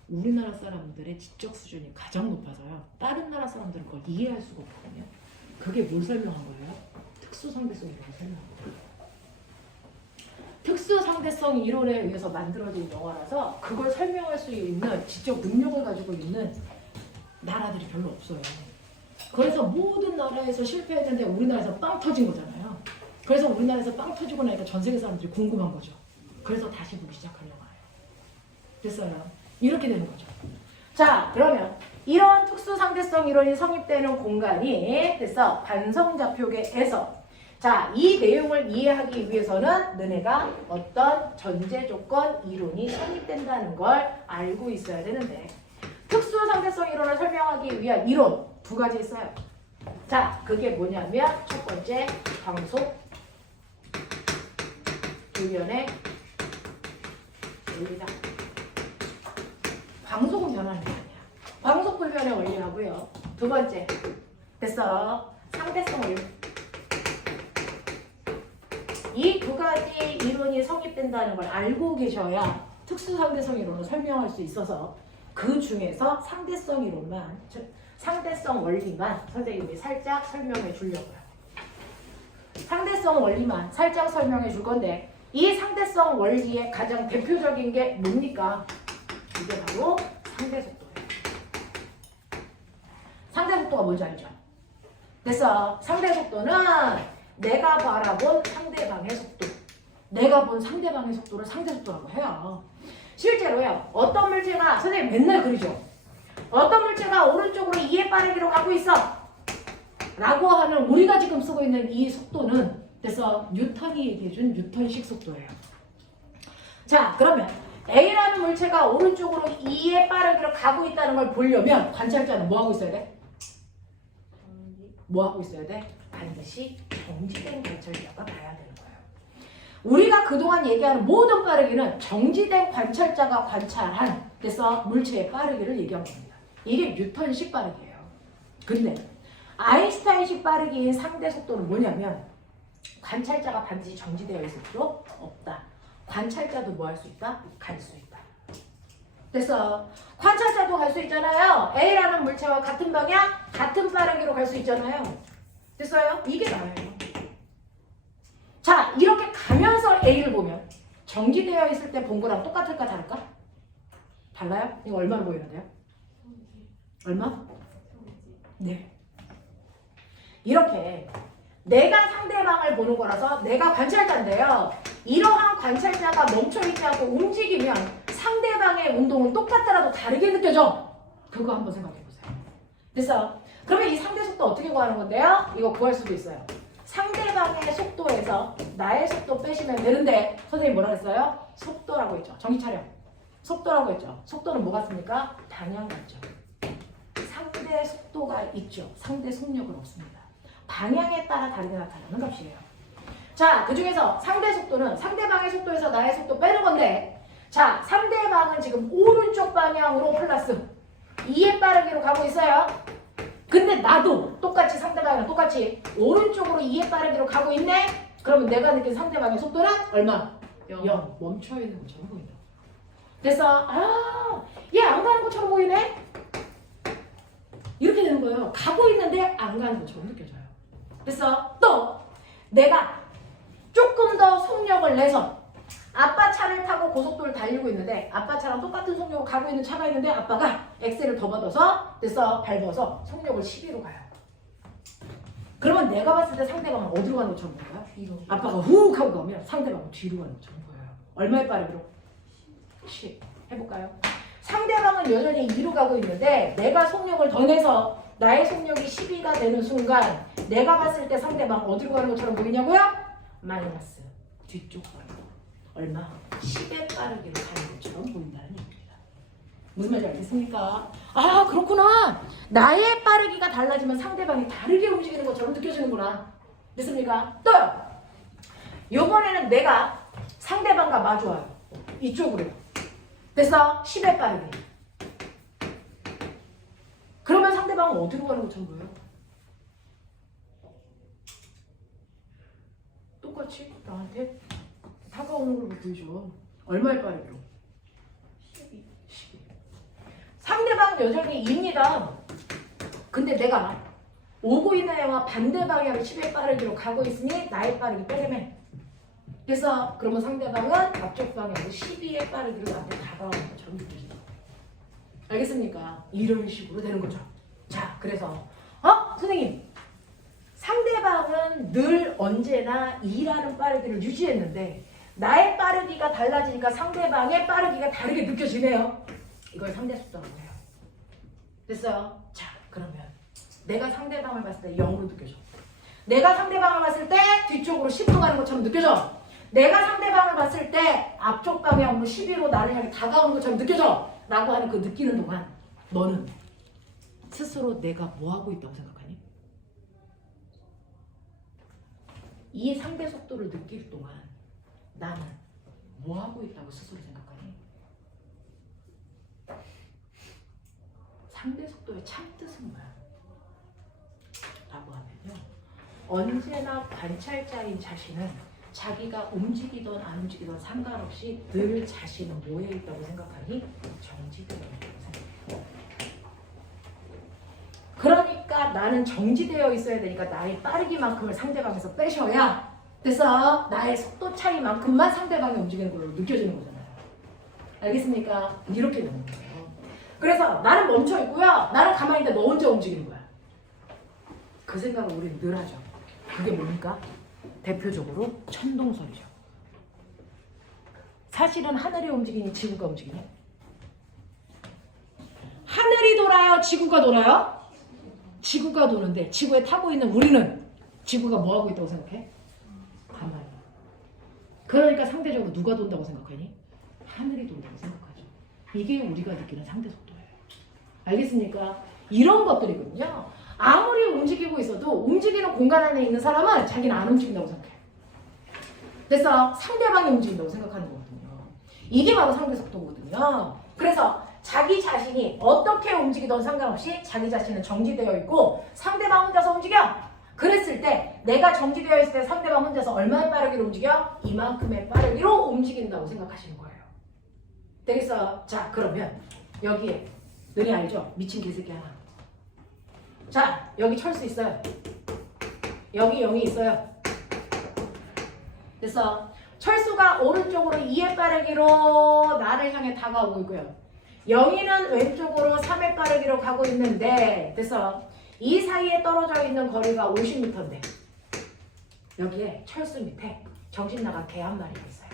우리나라 사람들의 지적 수준이 가장 높아서요. 다른 나라 사람들은 그걸 이해할 수가 없거든요. 그게 뭘 설명한 거예요? 특수상대성 이론을 설명한 거예요. 특수상대성 이론에 의해서 만들어진 영화라서 그걸 설명할 수 있는 지적 능력을 가지고 있는 나라들이 별로 없어요. 그래서 모든 나라에서 실패했는데 우리나라에서 빵 터진 거잖아요. 그래서 우리나라에서 빵 터지고 나니까 전 세계 사람들이 궁금한 거죠. 그래서 다시 보기 시작하려고 해요. 됐어요? 이렇게 되는 거죠. 자, 그러면 이런 특수상대성 이론이 성립되는 공간이 됐어. 관성좌표계에서 자, 이 내용을 이해하기 위해서는 너네가 어떤 전제조건 이론이 성립된다는 걸 알고 있어야 되는데 특수상대성 이론을 설명하기 위한 이론 두 가지 있어요. 자, 그게 뭐냐면 첫 번째 광속 불변의 원리다. 광속은 변하는 게 아니야. 광속 불변의 원리하고요. 두 번째 됐어. 상대성 원리. 이 두 가지 이론이 성립된다는 걸 알고 계셔야 특수상대성 이론을 설명할 수 있어서 그 중에서 상대성 이론만, 즉 상대성 원리만 선생님이 살짝 설명해 주려고요. 상대성 원리만 살짝 설명해 줄 건데 이 상대성 원리의 가장 대표적인 게 뭡니까? 이게 바로 상대속도예요. 상대속도가 뭔지 알죠? 그래서 상대속도는 내가 바라본 상대방의 속도, 내가 본 상대방의 속도를 상대속도라고 해요. 실제로요, 어떤 물체가, 선생님 맨날 그러죠. 어떤 물체가 오른쪽으로 2의 빠르기로 가고 있어 라고 하는 우리가 지금 쓰고 있는 이 속도는 그래서 뉴턴이 얘기해준 뉴턴식 속도예요. 자, 그러면 A라는 물체가 오른쪽으로 2의 빠르기로 가고 있다는 걸 보려면 관찰자는 뭐 하고 있어야 돼? 뭐 하고 있어야 돼? 반드시 정지된 관찰자가 봐야 되는 거예요. 우리가 그동안 얘기하는 모든 빠르기는 정지된 관찰자가 관찰한 그래서 물체의 빠르기를 얘기한 겁니다. 이게 뉴턴식 빠르기예요. 근데 아인슈타인식 빠르기의 상대 속도는 뭐냐면 관찰자가 반드시 정지되어 있을 필요 없다. 관찰자도 뭐 할 수 있다? 갈 수 있다. 그래서 관찰자도 갈 수 있잖아요. A라는 물체와 같은 방향, 같은 빠르기로 갈 수 있잖아요. 됐어요? 이게 나예요. 자, 이렇게 가면서 A를 보면 정지되어 있을 때 본 거랑 똑같을까 다를까? 달라요? 이거 얼마나 보이는데요? 얼마? 네. 이렇게 내가 상대방을 보는 거라서 내가 관찰자인데요. 이러한 관찰자가 멈춰있지 않고 움직이면 상대방의 운동은 똑같더라도 다르게 느껴져. 그거 한번 생각해보세요. 그래서 그러면 이 상대 속도 어떻게 구하는 건데요? 이거 구할 수도 있어요. 상대방의 속도에서 나의 속도 빼시면 되는데 선생님 뭐라 그랬어요? 속도라고 했죠. 정신 차려. 속도라고 했죠. 속도는 뭐 같습니까? 방향 같죠. 상대 속도가 있죠. 상대 속력은 없습니다. 방향에 따라 다르게 나타나는 값이에요. 자, 그 중에서 상대 속도는 상대방의 속도에서 나의 속도 빼는 건데 자, 상대방은 지금 오른쪽 방향으로 플러스 2의 빠르기로 가고 있어요. 근데 나도 똑같이 상대방이랑 똑같이 오른쪽으로 2의 빠르기로 가고 있네? 그러면 내가 느낀 상대방의 속도는 얼마? 0. 멈춰 있는 것처럼 보인다. 그래서 얘 안 가는 것처럼 보이네? 이렇게 되는 거예요. 가고 있는데 안 가는 것처럼 느껴져요. 그래서 또 내가 조금 더 속력을 내서 아빠 차를 타고 고속도로를 달리고 있는데 아빠 차랑 똑같은 속력으로 가고 있는 차가 있는데 아빠가 엑셀을 더 받아서 그래서 밟아서 속력을 12로 가요. 그러면 내가 봤을 때 상대방은 어디로 가는 것처럼 보여요? 뒤로. 아빠가 훅 하고 가면 상대방은 뒤로 가는 것처럼 보여요. 얼마의 빠르기로? 10. 해볼까요? 상대방은 여전히 2로 가고 있는데 내가 속력을 더 내서 나의 속력이 12가 되는 순간 내가 봤을 때 상대방 어디로 가는 것처럼 보이냐고요? 마이너스 뒤쪽 방향. 얼마? 10의 빠르기로 가는 것처럼 보인다는 얘기입니다. 무슨 말인지 알겠습니까? 아, 그렇구나. 나의 빠르기가 달라지면 상대방이 다르게 움직이는 것처럼 느껴지는구나. 됐습니까? 또요. 요번에는 내가 상대방과 마주와요. 이쪽으로요. 그래서 10의 빠르기. 그러면 상대방은 어디로 가는 것처럼 보여요? 똑같이 나한테 다가오는 걸로 보이죠. 얼마의 빠르기로? 12. 상대방은 여전히 2입니다. 근데 내가 오고 있는 애와 반대 방향으로 10의 빠르기로 가고 있으니 나의 빠르기 빼내면 그래서 그러면 상대방은 앞쪽 방향으로 12의 빠르기로 나한테 다가오는 것처럼 느껴진다. 알겠습니까? 이런 식으로 되는 거죠. 자, 그래서 선생님 상대방은 늘 언제나 2라는 빠르기를 유지했는데 나의 빠르기가 달라지니까 상대방의 빠르기가 다르게 느껴지네요. 이걸 상대속도라고 해요. 됐어요? 자, 그러면 내가 상대방을 봤을 때 0으로 느껴져. 내가 상대방을 봤을 때 뒤쪽으로 10도 가는 것처럼 느껴져. 내가 상대방을 봤을 때 앞쪽 방향으로 12로 나를 향해 다가오는 것처럼 느껴져. 라고 하는 그 느끼는 동안 너는 스스로 내가 뭐 하고 있다고 생각하니? 이 상대 속도를 느낄 동안 나는 뭐 하고 있다고 스스로 생각하니? 상대 속도의 참뜻은 뭐야? 라고 하면요. 언제나 관찰자인 자신은 자기가 움직이든 안 움직이든 상관없이 늘 자신은 뭐에 있다고 생각하니? 정지되어 있다고 생각해. 그러니까 나는 정지되어 있어야 되니까 나의 빠르기만큼을 상대방에서 빼셔야 그래서 나의 속도 차이만큼만 상대방이 움직이는 걸로 느껴지는 거잖아요. 알겠습니까? 이렇게 되는 거예요. 그래서 나는 멈춰 있고요. 나는 가만히 있는데 너 혼자 움직이는 거야. 그 생각을 우리는 늘 하죠. 그게 뭡니까? 대표적으로 천동설이죠. 사실은 하늘이 움직이니 지구가 움직이니? 하늘이 돌아요? 지구가 돌아요? 지구가 도는데 지구에 타고 있는 우리는 지구가 뭐 하고 있다고 생각해? 가만히. 그러니까 상대적으로 누가 돈다고 생각하니? 하늘이 돈다고 생각하죠. 이게 우리가 느끼는 상대 속도예요. 알겠습니까? 이런 것들이거든요. 아무리 움직이고 있어도 움직이는 공간 안에 있는 사람은 자기는 안 움직인다고 생각해. 그래서 상대방이 움직인다고 생각하는 거거든요. 이게 바로 상대 속도거든요. 그래서 자기 자신이 어떻게 움직이든 상관없이 자기 자신은 정지되어 있고 상대방 혼자서 움직여. 그랬을 때 내가 정지되어 있을 때 상대방 혼자서 얼마나 빠르게 움직여? 이만큼의 빠르기로 움직인다고 생각하시는 거예요. 되겠어요? 자, 그러면 여기에 너네 알죠? 미친 개새끼 하나. 자, 여기 철수 있어요. 여기 0이 있어요. 그래서 철수가 오른쪽으로 2의 빠르기로 나를 향해 다가오고 있고요. 0이는 왼쪽으로 3의 빠르기로 가고 있는데 그래서 이 사이에 떨어져 있는 거리가 50m인데 여기에 철수 밑에 정신 나간 개 한 마리가 있어요.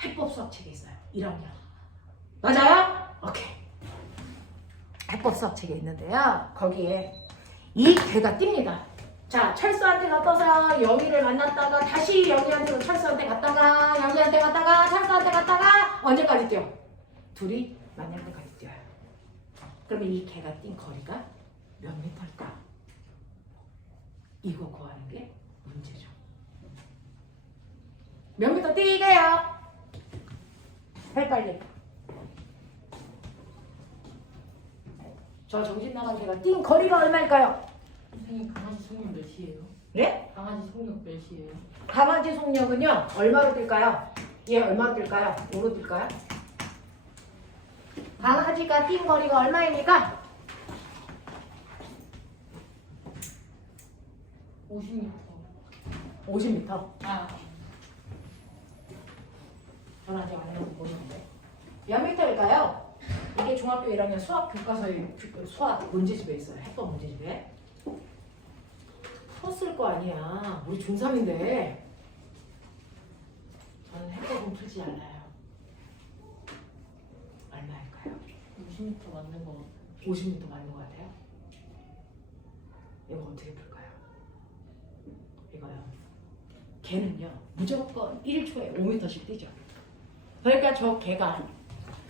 해법 수학책에 있어요. 1학년. 맞아요? 오케이. 해법 수학책에 있는데요. 거기에 이 개가 뜁니다. 자, 철수한테 갔다가 영희를 만났다가 다시 영희한테로 철수한테 갔다가 영희한테 갔다가 철수한테 갔다가 언제까지 뛰어? 둘이 만날 때까지 뛰어요. 그러면 이 개가 뛴 거리가 몇 미터일까? 이거 구하는 게 문제죠. 몇 미터 뛰게요? 해 빨리. 저 정신 나간 개가 뛴 거리가 얼마일까요? 선생님 강아지 속력 몇이에요? 네? 강아지 속력 몇이에요? 강아지 속력은요 얼마로 뛸까요? 얘 얼마로 뛸까요? 5로 뛸까요? 강아지가 뛴 거리가 얼마입니까? 50m. 50m. 아, 전 아직 안 해서 모르는데 몇 미터일까요? 이게 중학교 1학년 수학 교과서의 수학 문제집에 있어요. 해법 문제집에. 풀었을 거 아니야. 우리 중3인데. 저는 해법은 풀지 않아요. 얼마일까요? 50m 맞는 거 같아요. 50m 맞는 것 같아요? 이거 어떻게 풀까요? 이거요. 개는요. 무조건 1초에 5m씩 뛰죠. 그러니까 저 개가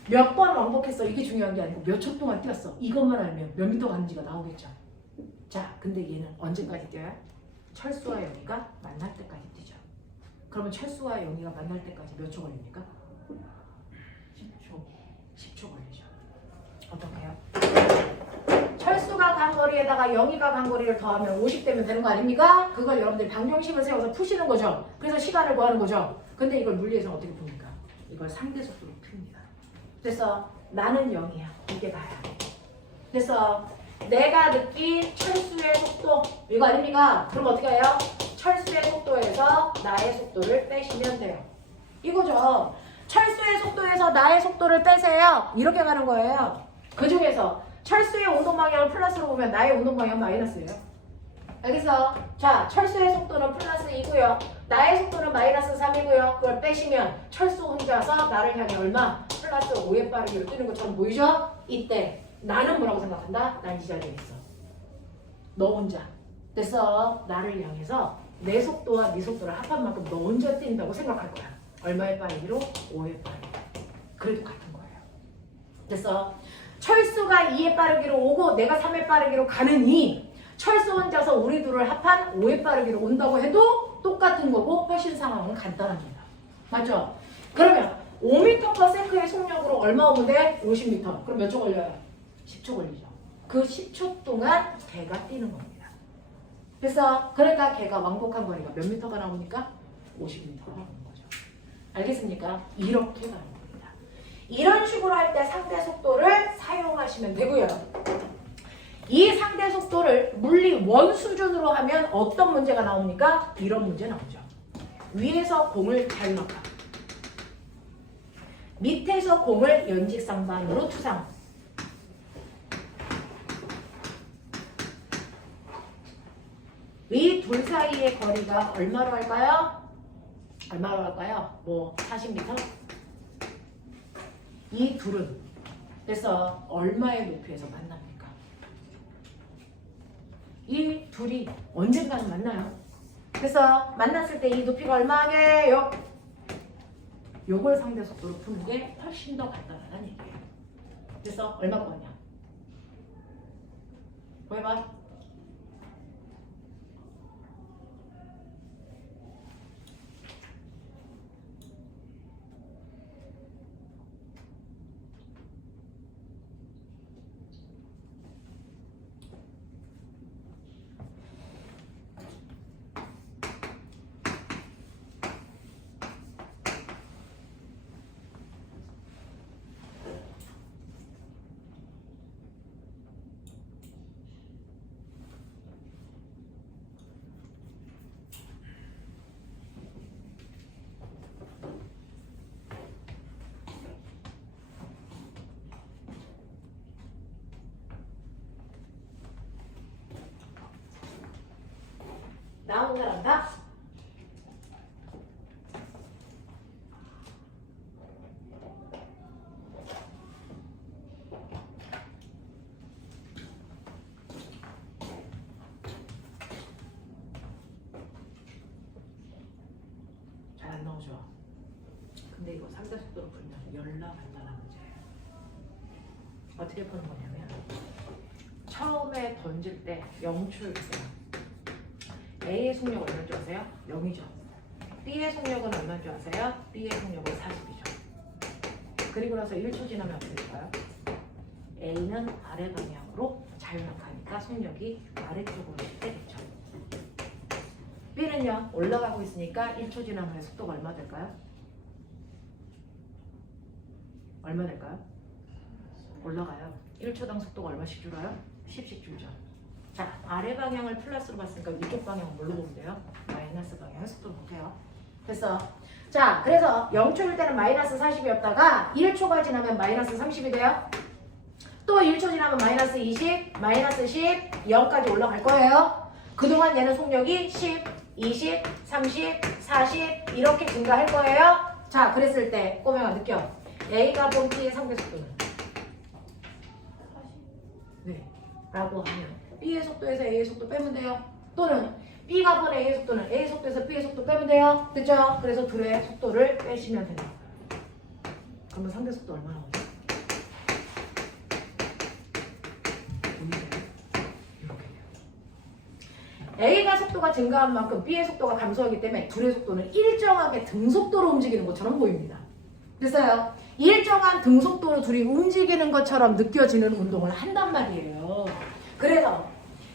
몇 번 왕복했어. 이게 중요한 게 아니고 몇 초 동안 뛰었어. 이것만 알면 몇 미터 가는지가 나오겠죠. 자, 근데 얘는 언제까지 뛰어요? 철수와 영희가 만날 때까지 뛰죠. 그러면 철수와 영희가 만날 때까지 몇 초 걸립니까? 10초. 10초 걸리죠. 어떡해요? 철수가 간 거리에다가 영희가 간 거리를 더하면 50 되면 되는 거 아닙니까? 그걸 여러분들이 방정식을 세워서 푸시는 거죠. 그래서 시간을 구하는 거죠. 근데 이걸 물리에서 어떻게 풉니까? 이걸 상대속도로 풉니다. 그래서 나는 0이야. 이게 나야. 그래서 내가 느낀 철수의 속도 이거 아닙니까? 그럼 어떻게 해요? 철수의 속도에서 나의 속도를 빼시면 돼요. 이거죠. 철수의 속도에서 나의 속도를 빼세요. 이렇게 가는 거예요. 그 중에서 철수의 운동 방향을 플러스로 보면 나의 운동 방향은 마이너스예요. 알겠어? 자, 철수의 속도는 플러스 2고요. 나의 속도는 마이너스 3이고요. 그걸 빼시면 철수 혼자서 나를 향해 얼마? 플러스 5의 빠르기로 뛰는 것처럼 보이죠? 이때 나는 뭐라고 생각한다? 난 이 자리에 있어. 너 혼자. 됐어. 나를 향해서 내 속도와 네 속도를 합한 만큼 너 혼자 뛴다고 생각할 거야. 얼마의 빠르기로? 5의 빠르기. 그래도 같은 거예요. 됐어. 철수가 2의 빠르기로 오고 내가 3의 빠르기로 가느니 철수 혼자서 우리 둘을 합한 5의 빠르기로 온다고 해도 똑같은 거고 훨씬 상황은 간단합니다. 맞죠? 그러면 5m/s의 속력으로 얼마 오면 돼? 50m. 그럼 몇 초 걸려요? 10초 걸리죠. 그 10초 동안 걔가 뛰는 겁니다. 그래서 그러니까 걔가 왕복한 거리가 몇 미터가 나오니까 50m가 나오는 거죠. 알겠습니까? 이렇게 가는 겁니다. 이런 식으로 할 때 상대 속도를 사용하시면 되고요. 이 상대 속도를 물리 원 수준으로 하면 어떤 문제가 나옵니까? 이런 문제 나오죠. 위에서 공을 자유낙하, 밑에서 공을 연직상반으로 투상, 이 둘 사이의 거리가 얼마로 할까요? 얼마로 할까요? 뭐 40m? 이 둘은 그래서 얼마의 높이에서 만납니까? 이 둘이 언젠가는 만나요. 그래서 만났을 때 이 높이가 얼마게요? 요걸 상대 속도로 푸는 게 훨씬 더 간단하다는 얘기예요. 그래서 얼마 거냐? 보여봐. 나 혼자 한다? 잘 안 나오죠? 근데 이거 상대 속도로 풀면 열나 간단한 문제예요. 어떻게 푸는 거냐면 처음에 던질 때 0출 있어요. A의 속력 얼마인 줄 아세요? 0이죠. B의 속력은 얼마인 줄 아세요? B의 속력은 40이죠. 그리고 나서 1초 지나면 어떻게 될까요? A는 아래 방향으로 자유낙하니까 속력이 아래쪽으로 되겠죠. B는요 올라가고 있으니까 1초 지나면 속도가 얼마 될까요? 얼마 될까요? 올라가요. 1초당 속도가 얼마씩 줄어요? 10씩 줄죠. 자, 아래 방향을 플러스로 봤으니까 위쪽 방향은 뭘로 보면 돼요? 마이너스 방향을 속도로 볼게요. 됐어. 자, 그래서 0초일 때는 마이너스 40이었다가 1초가 지나면 마이너스 30이 돼요. 또 1초 지나면 마이너스 20, 마이너스 10, 0까지 올라갈 거예요. 그동안 얘는 속력이 10, 20, 30, 40 이렇게 증가할 거예요. 자, 그랬을 때 꼬맹아 느껴. A가 본 T의 상대 속도는? 40. 네. 라고 하면 B의 속도에서 A의 속도 빼면 돼요. 또는 B가 본 A의 속도는 A의 속도에서 B의 속도 빼면 돼요. 됐죠? 그래서 둘의 속도를 빼시면 됩니다. 그러면 상대 속도 얼마나 나오죠? 이렇게 돼요. A가 속도가 증가한 만큼 B의 속도가 감소하기 때문에 둘의 속도는 일정하게 등속도로 움직이는 것처럼 보입니다. 됐어요? 일정한 등속도로 둘이 움직이는 것처럼 느껴지는 운동을 한단 말이에요. 그래서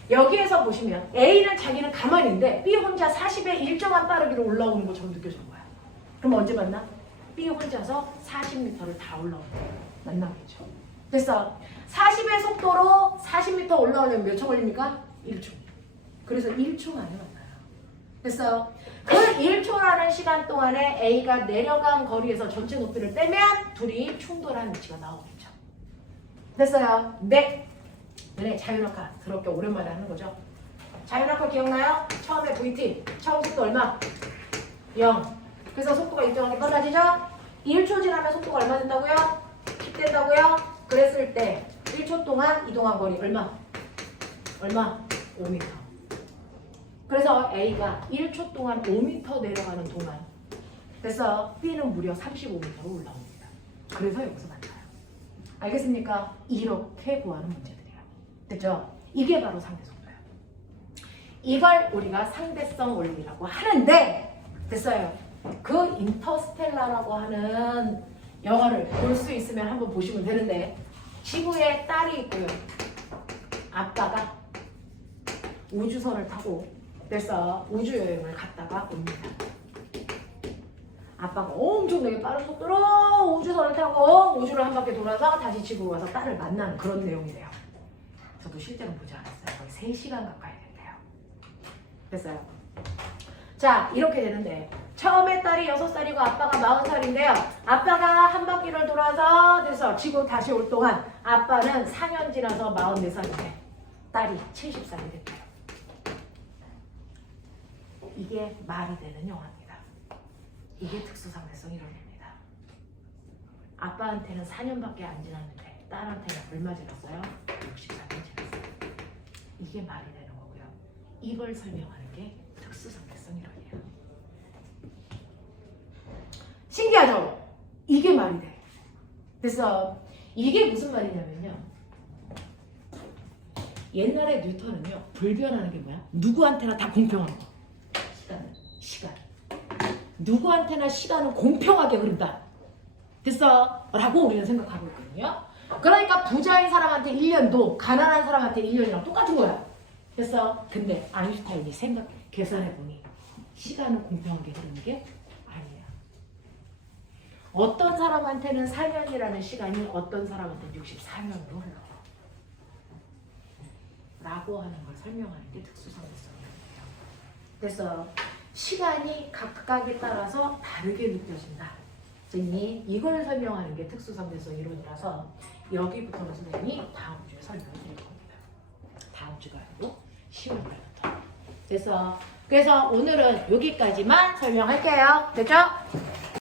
여기에서 보시면 A는 자기는 가만히 있는데 B 혼자 40의 일정한 빠르기로 올라오는 것처럼 느껴지는 거야. 그럼 언제 만나? B 혼자서 40m를 다 올라오는 거야. 만나겠죠. 됐어. 40의 속도로 40m 올라오려면 몇 초 걸립니까? 1초. 그래서 1초 만에 만나요. 됐어요. 그 1초라는 시간 동안에 A가 내려간 거리에서 전체 높이를 빼면 둘이 충돌한 위치가 나오겠죠. 됐어요? 네. 얘네 자유낙하 더럽게 오랜만에 하는 거죠. 자유낙하 기억나요? 처음에 VT 처음 속도 얼마? 0. 그래서 속도가 일정하게 빨라지죠? 1초 지나면 속도가 얼마 된다고요? 10 된다고요? 그랬을 때 1초 동안 이동한 거리 얼마? 5m. 그래서 A가 1초 동안 5m 내려가는 동안 그래서 B는 무려 35m로 올라옵니다. 그래서 여기서 만나요. 알겠습니까? 이렇게 구하는 문제들이에요. 됐죠? 이게 바로 상대속도예요. 이걸 우리가 상대성 원리라고 하는데 됐어요. 그 인터스텔라라고 하는 영화를 볼 수 있으면 한번 보시면 되는데 지구에 딸이 있고요. 아빠가 우주선을 타고 그래서 우주여행을 갔다가 옵니다. 아빠가 엄청나게 빠른 속도로 우주선을 타고 우주를 한 바퀴 돌아서 다시 지구로 와서 딸을 만나는 그런 내용이래요. 저도 실제로 보지 않았어요. 거의 3시간 가까이 된대요. 됐어요. 자, 이렇게 되는데 처음에 딸이 6살이고 아빠가 40살인데요. 아빠가 한 바퀴를 돌아서 돼서 지구 다시 올 동안 아빠는 4년 지나서 44살인데 딸이 70살이 됐대요. 이게 말이 되는 영화입니다. 이게 특수상대성 이론입니다. 아빠한테는 4년밖에 안 지났는데 딸한테는 얼마 지났어요? 64년 지났어요. 이게 말이 되는 거고요. 이걸 설명하는 게 특수상대성 이론이에요. 신기하죠? 이게 말이 돼. 그래서 이게 무슨 말이냐면요. 옛날에 뉴턴은요. 불변하는 게 뭐야? 누구한테나 다 공평한 거. 시간. 누구한테나 시간은 공평하게 흐른다. 됐어? 라고 우리는 생각하고 있거든요. 그러니까 부자인 사람한테 1년도 가난한 사람한테 1년이랑 똑같은 거야. 됐어? 근데 아인슈타인이 계산해보니 시간은 공평하게 흐르는 게 아니에요. 어떤 사람한테는 4년이라는 시간이 어떤 사람한테는 64년으로 흘러. 라고 하는 걸 설명하는 게 특수상대성이에요. 그래서 시간이 각각에 따라서 다르게 느껴진다. 선생님이 이걸 설명하는 게 특수상대성 이론이라서 여기부터는 선생님이 다음 주에 설명을 드릴 겁니다. 다음 주가 아니고 10월달부터. 그래서 오늘은 여기까지만 설명할게요. 됐죠?